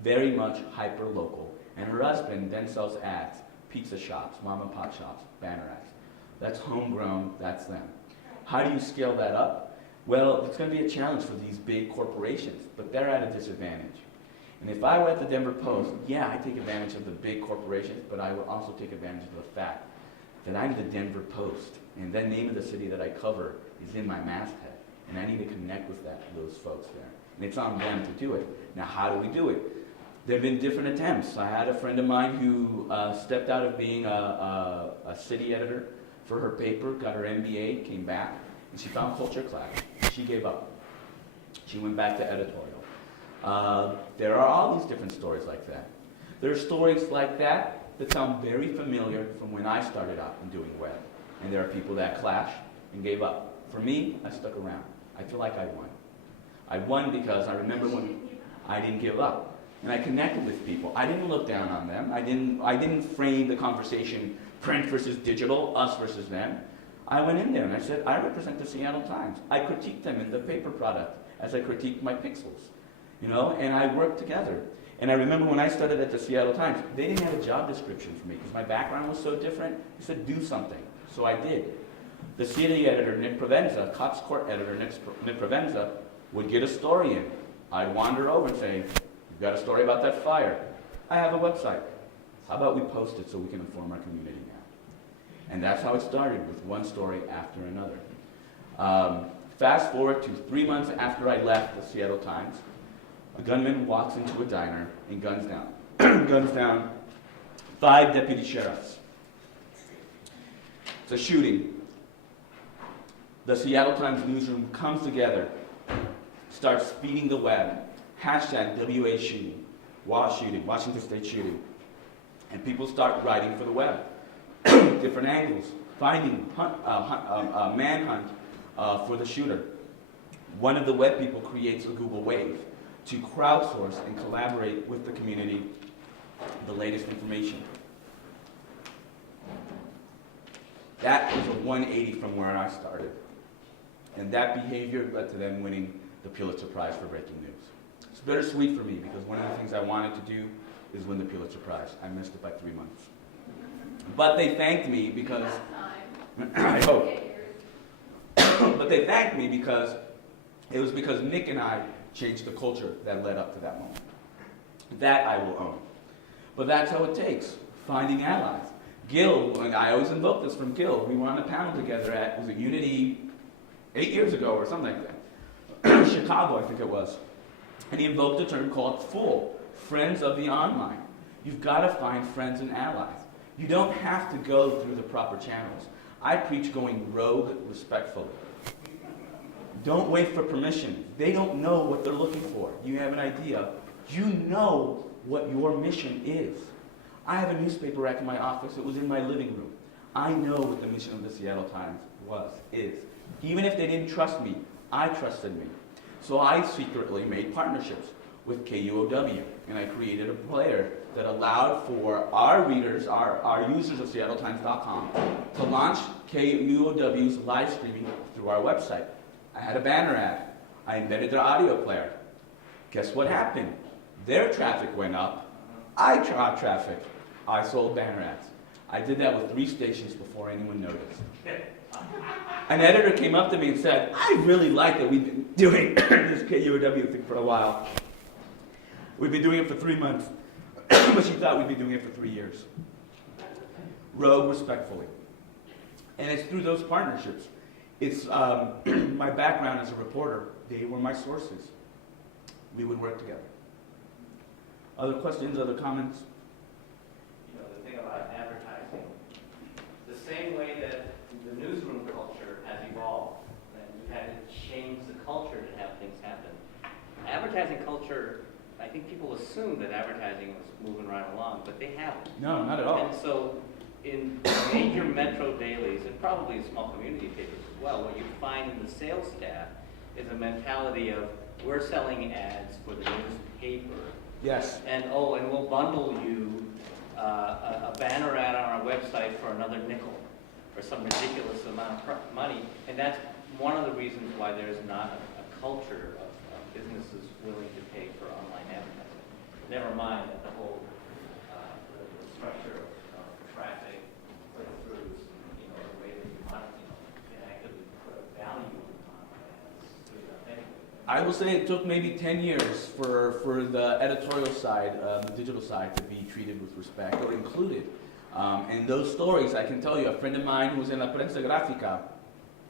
Very much hyper-local. And her husband then sells ads, pizza shops, mom and pop shops, banner ads. That's homegrown, that's them. How do you scale that up? Well, it's going to be a challenge for these big corporations, but they're at a disadvantage. And if I were at the Denver Post, yeah, I take advantage of the big corporations, but I will also take advantage of the fact that I'm the Denver Post, and the name of the city that I cover is in my masthead, and I need to connect with those folks there. And it's on them to do it. Now, how do we do it? There have been different attempts. I had a friend of mine who stepped out of being a city editor for her paper, got her MBA, came back, and she found culture clash. She gave up. She went back to editorial. There are all these different stories like that. There are stories like that sound very familiar from when I started out in doing web. And there are people that clashed and gave up. For me, I stuck around. I feel like I won. I won because I remember when I didn't give up. And I connected with people. I didn't look down on them. I didn't frame the conversation print versus digital, us versus them. I went in there and I said, I represent the Seattle Times. I critiqued them in the paper product as I critiqued my pixels, and I worked together. And I remember when I started at the Seattle Times, they didn't have a job description for me because my background was so different. They said, do something. So I did. The city editor, Nick Provenza, Cops Court editor, Nick Provenza, would get a story in. I'd wander over and say, you've got a story about that fire. I have a website. How about we post it so we can inform our community now? And that's how it started, with one story after another. Fast forward to 3 months after I left the Seattle Times, a gunman walks into a diner and guns down 5 deputy sheriffs. It's a shooting. The Seattle Times newsroom comes together, starts feeding the web, hashtag WA shooting, WA shooting, Washington State shooting. And people start writing for the web. Different angles, finding manhunt for the shooter. One of the web people creates a Google Wave to crowdsource and collaborate with the community the latest information. That was a 180 from where I started. And that behavior led to them winning the Pulitzer Prize for breaking news. It's bittersweet for me because one of the things I wanted to do is win the Pulitzer Prize. I missed it by 3 months. But they thanked me because, I hope, but they thanked me because it was because Nick and I changed the culture that led up to that moment. That I will own. But that's how it takes, finding allies. Gil, and I always invoke this from Gil, we were on a panel together at, was it Unity 8 years ago or something like that? Chicago, I think it was. And he invoked a term called FOOL, friends of the online. You've got to find friends and allies. You don't have to go through the proper channels. I preach going rogue respectfully. Don't wait for permission. They don't know what they're looking for. You have an idea. You know what your mission is. I have a newspaper rack in my office. It was in my living room. I know what the mission of the Seattle Times is. Even if they didn't trust me, I trusted me. So I secretly made partnerships with CU-Boulder, and I created a player that allowed for our readers, our users of SeattleTimes.com, to launch CU-Boulder's live streaming through our website. I had a banner ad. I embedded their audio player. Guess what happened? Their traffic went up. I got traffic. I sold banner ads. I did that with 3 stations before anyone noticed. An editor came up to me and said, I really like that we've been doing this KUOW thing for a while. We've been doing it for 3 months, but she thought we'd be doing it for 3 years. Rogue respectfully. And it's through those partnerships. It's my background as a reporter. They were my sources. We would work together. Other questions, other comments? You know, the thing about advertising, the same way that the newsroom culture has evolved, and we've had to change the culture to have things happen. Advertising culture, I think people assume that advertising was moving right along, but they haven't. No, not at all. And so in major metro dailies, and probably in small community papers as well, what you find in the sales staff is a mentality of, we're selling ads for the newspaper. Yes. And we'll bundle you a banner ad on our website for another nickel, or some ridiculous amount of money. And that's one of the reasons why there's not a culture of businesses willing to pay for online advertising. Never mind that the whole the structure of traffic, click-throughs, you know, the way that you want, you know, can actually put a value on ads. Anyway. I will say it took maybe 10 years for the editorial side, the digital side, to be treated with respect or included. And those stories, I can tell you, a friend of mine who was in La Prensa Gráfica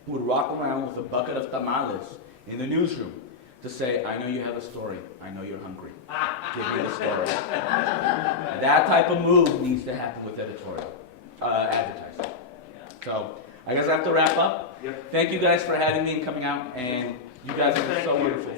would walk around with a bucket of tamales in the newsroom to say, I know you have a story. I know you're hungry. Give me the story. That type of move needs to happen with editorial advertising. So I guess I have to wrap up. Thank you guys for having me and coming out, and you guys have been so wonderful.